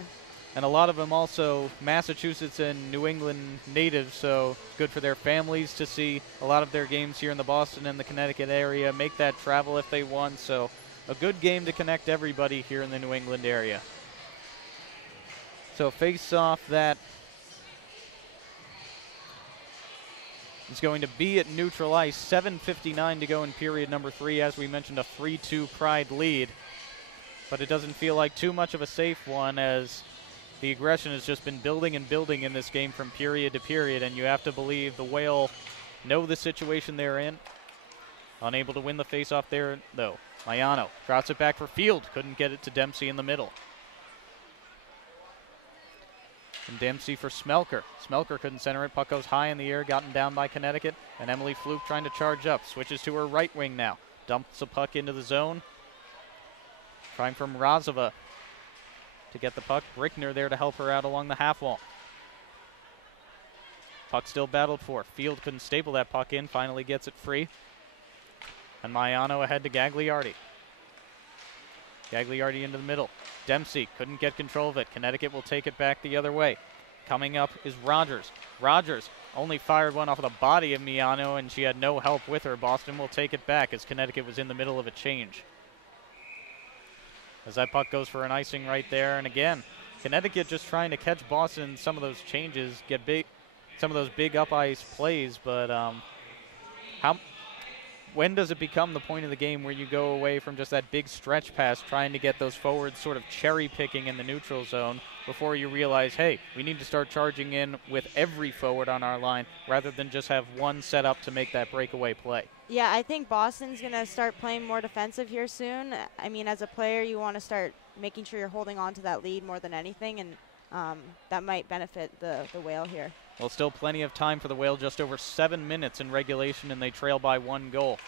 And a lot of them also Massachusetts and New England natives, so it's good for their families to see a lot of their games here in the Boston and the Connecticut area, make that travel if they want. So a good game to connect everybody here in the New England area. So face off that is going to be at neutral ice. 7:59 to go in period number 3. As we mentioned, a 3-2 Pride lead. But it doesn't feel like too much of a safe one, as the aggression has just been building and building in this game from period to period, and you have to believe the Whale know the situation they're in. Unable to win the faceoff there, though. Mayano drops it back for Field. Couldn't get it to Dempsey in the middle. And Dempsey for Smelker. Smelker couldn't center it. Puck goes high in the air, gotten down by Connecticut. And Emily Fluke trying to charge up. Switches to her right wing now. Dumps a puck into the zone. Trying from Razova to get the puck. Brickner there to help her out along the half wall. Puck still battled for. Field couldn't staple that puck in. Finally gets it free. And Mayano ahead to Gagliardi. Gagliardi into the middle. Dempsey couldn't get control of it. Connecticut will take it back the other way. Coming up is Rogers. Rogers only fired one off of the body of Miano, and she had no help with her. Boston will take it back as Connecticut was in the middle of a change. As that puck goes for an icing right there. And again, Connecticut just trying to catch Boston in some of those changes, get big, some of those big up ice plays. But when does it become the point of the game where you go away from just that big stretch pass, trying to get those forwards sort of cherry picking in the neutral zone, before you realize, hey, we need to start charging in with every forward on our line rather than just have one set up to make that breakaway play? Yeah, I think Boston's going to start playing more defensive here soon. I mean, as a player, you want to start making sure you're holding on to that lead more than anything, and that might benefit the Whale here. Well, still plenty of time for the Whale, just over 7 minutes in regulation, and they trail by 1 goal.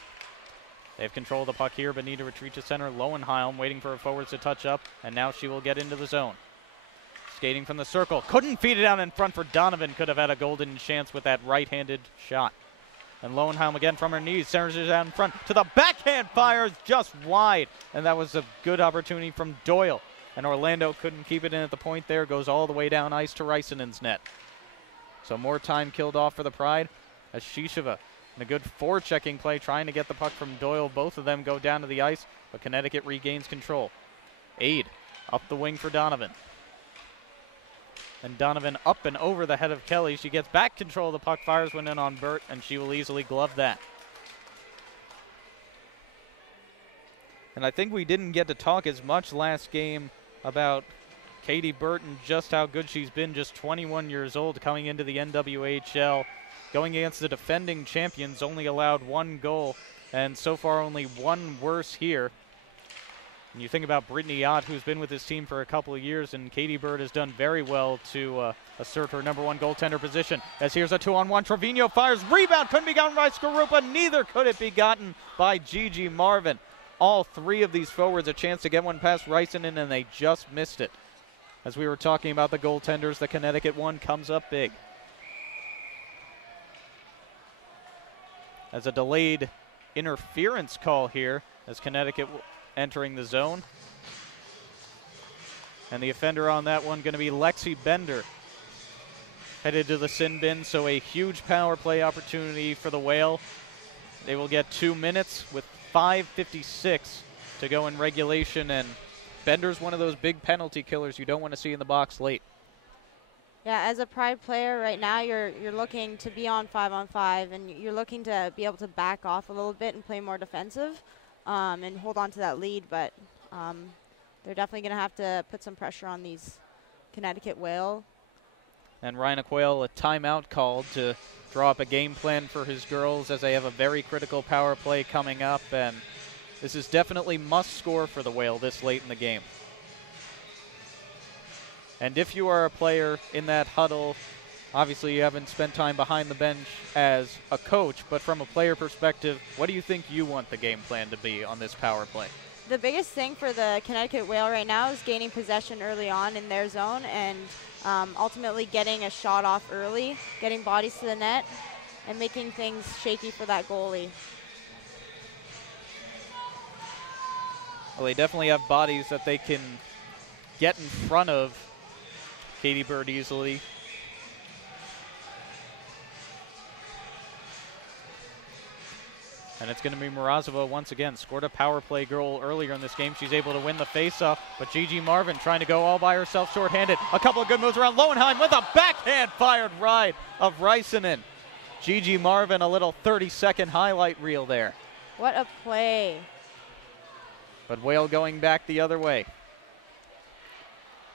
They have control of the puck here, but need to retreat to center. Lowenheim waiting for her forwards to touch up, and now she will get into the zone. Skating from the circle. Couldn't feed it out in front for Donovan. Could have had a golden chance with that right-handed shot. And Lowenheim again from her knees. Centers it out in front. To the backhand. Fires just wide. And that was a good opportunity from Doyle. And Orlando couldn't keep it in at the point there. Goes all the way down ice to Reisenen's net. So more time killed off for the Pride. As Shisheva in a good forechecking play trying to get the puck from Doyle. Both of them go down to the ice. But Connecticut regains control. Aid up the wing for Donovan. And Donovan up and over the head of Kelly. She gets back control of the puck, fires one in on Burt, and she will easily glove that. And I think we didn't get to talk as much last game about Katie Burt and just how good she's been, just 21 years old, coming into the NWHL. Going against the defending champions, only allowed 1 goal, and so far only 1 worse here. And you think about Brittany Ott, who's been with this team for a couple of years, and Katie Bird has done very well to assert her #1 goaltender position. As here's a 2-on-1, Trevino fires, rebound, couldn't be gotten by Skorupa, neither could it be gotten by Gigi Marvin. All 3 of these forwards a chance to get one past Reisenen, and they just missed it. As we were talking about the goaltenders, the Connecticut one comes up big. As a delayed interference call here, as Connecticut entering the zone. And the offender on that one going to be Lexi Bender. Headed to the sin bin, so a huge power play opportunity for the Whale. They will get 2 minutes with 5:56 to go in regulation, and Bender's one of those big penalty killers you don't want to see in the box late. Yeah, as a Pride player right now, you're looking to be on 5-on-5, and you're looking to be able to back off a little bit and play more defensive. And hold on to that lead, but they're definitely going to have to put some pressure on these Connecticut Whale. And Ryan Aquale, a timeout called to draw up a game plan for his girls as they have a very critical power play coming up, and this is definitely must score for the Whale this late in the game. And if you are a player in that huddle, obviously you haven't spent time behind the bench as a coach, but from a player perspective, what do you think you want the game plan to be on this power play? The biggest thing for the Connecticut Whale right now is gaining possession early on in their zone and ultimately getting a shot off early, getting bodies to the net, and making things shaky for that goalie. Well, they definitely have bodies that they can get in front of Katie Bird easily. And it's going to be Morozova once again. Scored a power play goal earlier in this game. She's able to win the faceoff, but Gigi Marvin trying to go all by herself shorthanded. A couple of good moves around Lowenheim with a backhand fired right of Reisenen. Gigi Marvin, a little 30-second highlight reel there. What a play. But Whale going back the other way.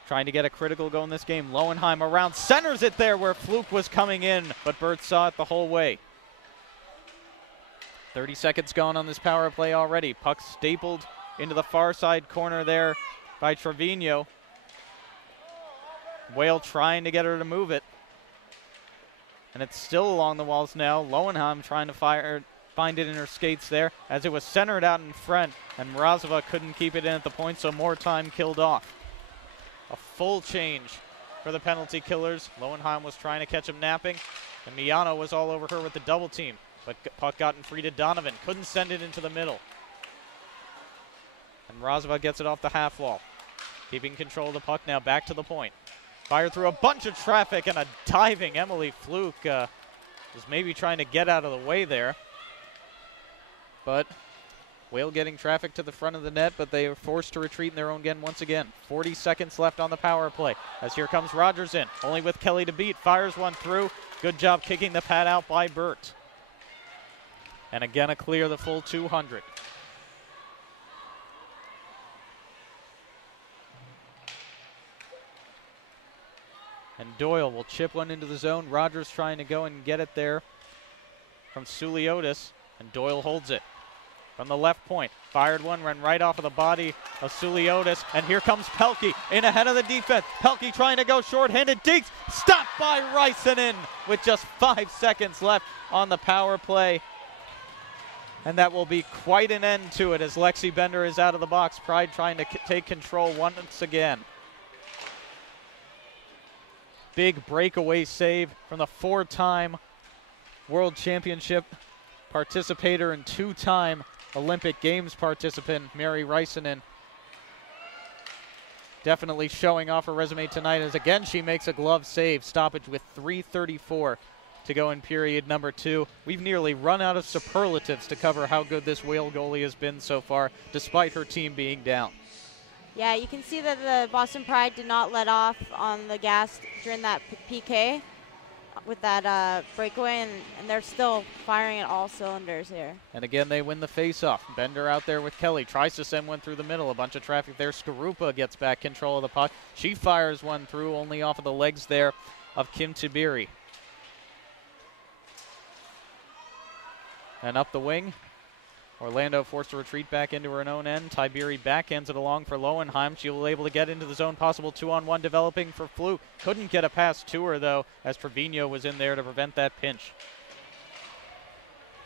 Trying to get a critical goal in this game. Lowenheim around, centers it there where Fluke was coming in, but Burt saw it the whole way. 30 seconds gone on this power play already. Puck stapled into the far side corner there by Trevino. Whale trying to get her to move it. And it's still along the walls now. Lowenheim trying to find it in her skates there as it was centered out in front, and Morozova couldn't keep it in at the point, so more time killed off. A full change for the penalty killers. Lowenheim was trying to catch him napping, and Miano was all over her with the double team. But puck gotten free to Donovan. Couldn't send it into the middle. And Morozova gets it off the half wall. Keeping control of the puck now back to the point. Fired through a bunch of traffic, and a diving Emily Fluke was maybe trying to get out of the way there. But Whale getting traffic to the front of the net, but they are forced to retreat in their own end once again. 40 seconds left on the power play. As here comes Rogers in, only with Kelly to beat. Fires one through. Good job kicking the pad out by Burt. And again, a clear the full 200. And Doyle will chip one into the zone. Rogers trying to go and get it there from Suliotis, and Doyle holds it. From the left point, fired one, ran right off of the body of Suliotis, and here comes Pelkey in ahead of the defense. Pelkey trying to go short-handed, Deeks stopped by Reisenen with just 5 seconds left on the power play. And that will be quite an end to it as Lexi Bender is out of the box. Pride trying to take control once again. big breakaway save from the 4-time World Championship participator and 2-time Olympic Games participant, Mary Risanen. Definitely showing off her resume tonight as again she makes a glove save. Stoppage with 3:34 to go in period number 2. We've nearly run out of superlatives to cover how good this Whale goalie has been so far, despite her team being down. Yeah, you can see that the Boston Pride did not let off on the gas during that PK with that breakaway, and they're still firing at all cylinders here. And again, they win the face-off. Bender out there with Kelly, tries to send one through the middle. A bunch of traffic there. Skarupa gets back control of the puck. She fires one through, only off of the legs there of Kim Tiberi. And up the wing, Orlando forced to retreat back into her own end. Tiberi backhands it along for Lowenheim. She was able to get into the zone. Possible 2-on-1 developing for Fluke. Couldn't get a pass to her, though, as Trevino was in there to prevent that pinch.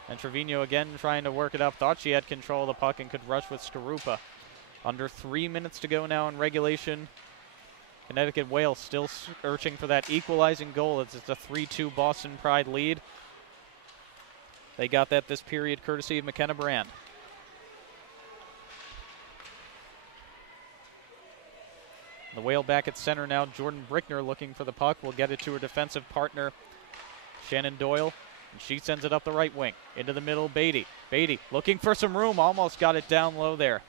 And Trevino again trying to work it up. Thought she had control of the puck and could rush with Skarupa. Under 3 minutes to go now in regulation. Connecticut Whale still searching for that equalizing goal as it's a 3-2 Boston Pride lead. They got that this period courtesy of McKenna Brand. The Whale back at center now. Jordan Brickner looking for the puck. Will get it to her defensive partner, Shannon Doyle. And she sends it up the right wing. Into the middle, Beatty. Beatty looking for some room. Almost got it down low there.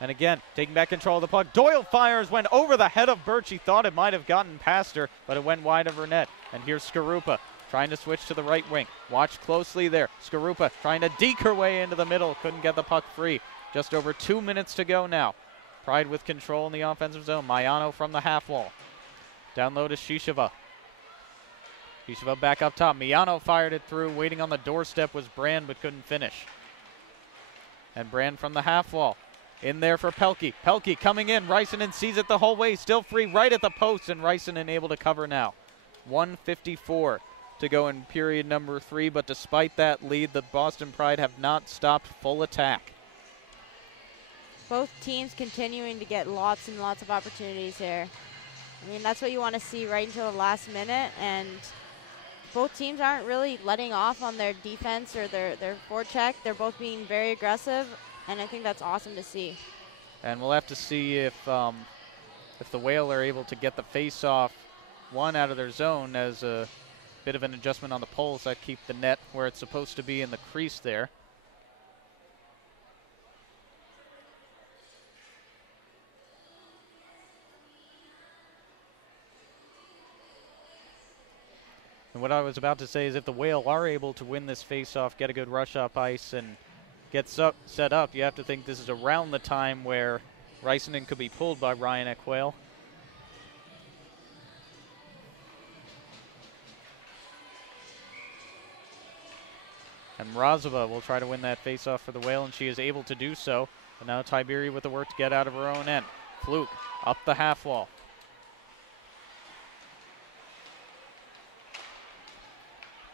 And again, taking back control of the puck. Doyle fires, went over the head of Birch. He thought it might have gotten past her, but it went wide of her net. And here's Skarupa trying to switch to the right wing. Watch closely there. Skarupa trying to deke her way into the middle. Couldn't get the puck free. Just over 2 minutes to go now. Pride with control in the offensive zone. Mayano from the half wall. Down low to Shisheva. Shisheva back up top. Mayano fired it through. Waiting on the doorstep was Brand, but couldn't finish. And Brand from the half wall. In there for Pelkey. Pelkey coming in. Risanen sees it the whole way. Still free right at the post, and Risanen able to cover now. 1:54 to go in period number 3, but despite that lead, the Boston Pride have not stopped full attack. Both teams continuing to get lots and lots of opportunities here. I mean, that's what you want to see right until the last minute, and both teams aren't really letting off on their defense or their forecheck. They're both being very aggressive, and I think that's awesome to see. And we'll have to see if the Whale are able to get the face-off one out of their zone as a bit of an adjustment on the poles that keep the net where it's supposed to be in the crease there. And what I was about to say is if the Whale are able to win this face-off, get a good rush up ice, and get set up, you have to think this is around the time where Risanen could be pulled by Ryan Ekwale. And Mrazova will try to win that face-off for the Whale, and she is able to do so. And now Tiberi with the work to get out of her own end. Fluke up the half wall.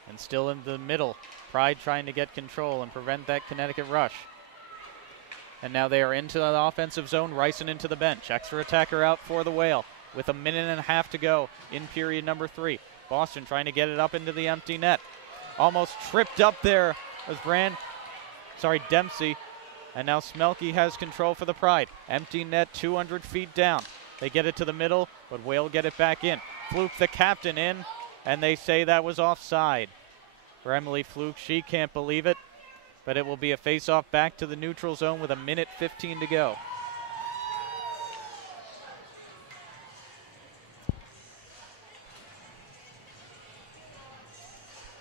And still in the middle. Pride trying to get control and prevent that Connecticut rush. And now they are into the offensive zone. Risanen into the bench. Extra attacker out for the Whale with 1.5 minutes to go in period number 3. Boston trying to get it up into the empty net. Almost tripped up there was Dempsey. And now Smelke has control for the Pride. Empty net 200 feet down. They get it to the middle, but Whale get it back in. Fluke, the captain, in, and they say that was offside. For Emily Fluke, she can't believe it, but it will be a face-off back to the neutral zone with 1:15 to go.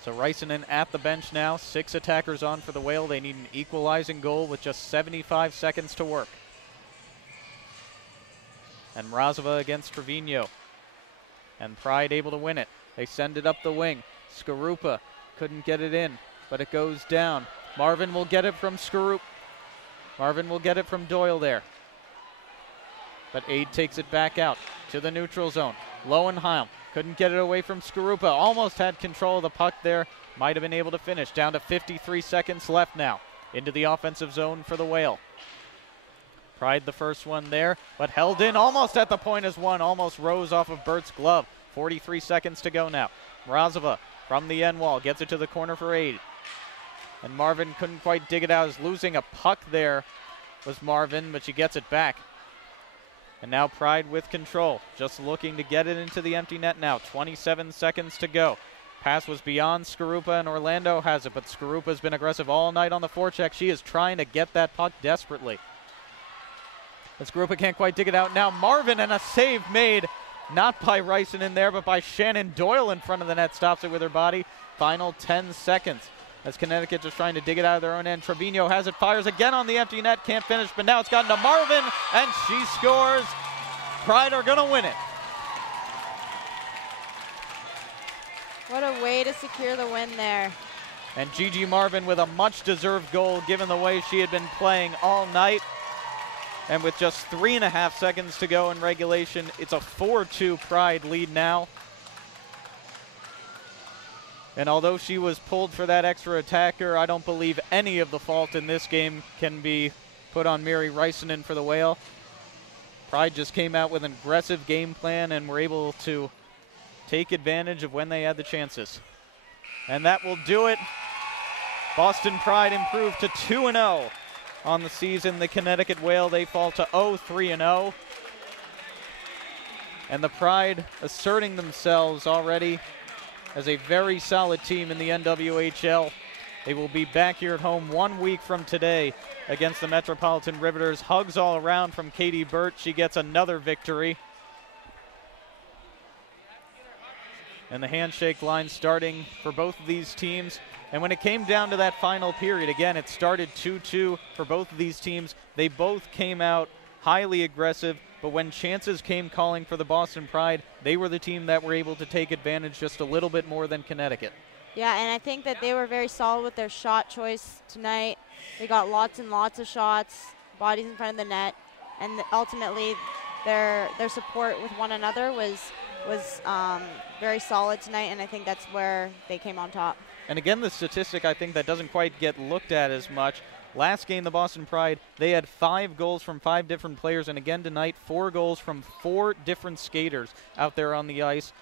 So Risanen at the bench now. 6 attackers on for the Whale. They need an equalizing goal with just 75 seconds to work. And Mrazova against Trevino. And Pride able to win it. They send it up the wing. Skarupa couldn't get it in, but it goes down. Marvin will get it from Skarupa. Marvin will get it from Doyle there. But Aid takes it back out to the neutral zone. Lowenheim couldn't get it away from Skarupa. Almost had control of the puck there. Might have been able to finish. Down to 53 seconds left now. Into the offensive zone for the Whale. Pride the first one there, but held in almost at the point as one. Almost rose off of Bert's glove. 43 seconds to go now. Mrazova from the end wall gets it to the corner for 8. And Marvin couldn't quite dig it out. Is losing a puck there was Marvin, but she gets it back. And now Pride with control, just looking to get it into the empty net now. 27 seconds to go. Pass was beyond Skarupa, and Orlando has it, but Skarupa's been aggressive all night on the forecheck. She is trying to get that puck desperately. But Skarupa can't quite dig it out. Now Marvin, and a save made, not by Ryson in there, but by Shannon Doyle in front of the net. Stops it with her body. Final 10 seconds. As Connecticut just trying to dig it out of their own end. Trevino has it, fires again on the empty net, can't finish, but now it's gotten to Marvin, and she scores. Pride are going to win it. What a way to secure the win there. And Gigi Marvin with a much-deserved goal, given the way she had been playing all night. And with just 3.5 seconds to go in regulation, it's a 4-2 Pride lead now. And although she was pulled for that extra attacker, I don't believe any of the fault in this game can be put on Miri Rysonen for the Whale. Pride just came out with an aggressive game plan and were able to take advantage of when they had the chances. And that will do it. Boston Pride improved to 2-0 on the season. The Connecticut Whale, they fall to 0-3-0. And the Pride asserting themselves already as a very solid team in the NWHL. They will be back here at home 1 week from today against the Metropolitan Riveters. Hugs all around from Katie Burt. She gets another victory. And the handshake line starting for both of these teams. And when it came down to that final period, again, it started 2-2 for both of these teams. They both came out highly aggressive, but when chances came calling for the Boston Pride, they were the team that were able to take advantage just a little bit more than Connecticut. Yeah, and I think that they were very solid with their shot choice tonight. They got lots and lots of shots, bodies in front of the net, and ultimately their support with one another was very solid tonight, and I think that's where they came on top. And again, the statistic I think that doesn't quite get looked at as much. Last game, the Boston Pride, they had 5 goals from 5 different players, and again tonight, 4 goals from 4 different skaters out there on the ice.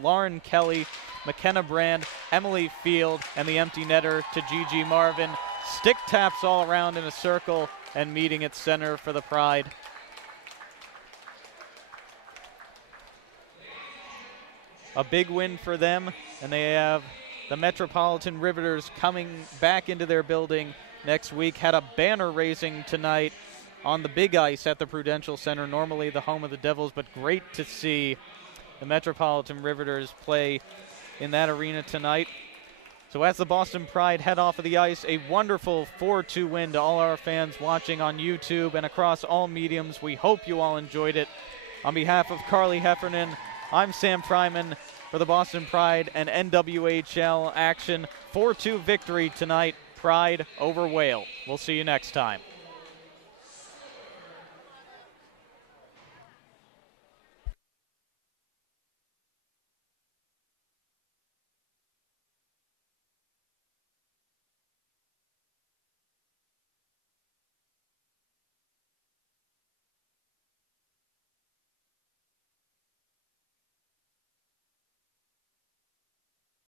Lauren Kelly, McKenna Brand, Emily Field, and the empty netter to Gigi Marvin. Stick taps all around in a circle and meeting at center for the Pride. A big win for them, and they have the Metropolitan Riveters coming back into their building next week. Had a banner raising tonight on the big ice at the Prudential Center, normally the home of the Devils, but great to see the Metropolitan Riveters play in that arena tonight. So as the Boston Pride head off of the ice, a wonderful 4-2 win to all our fans watching on YouTube and across all mediums. We hope you all enjoyed it. On behalf of Carly Heffernan, I'm Sam Fryman for the Boston Pride and NWHL action. 4-2 victory tonight, Pride over Whale. We'll see you next time.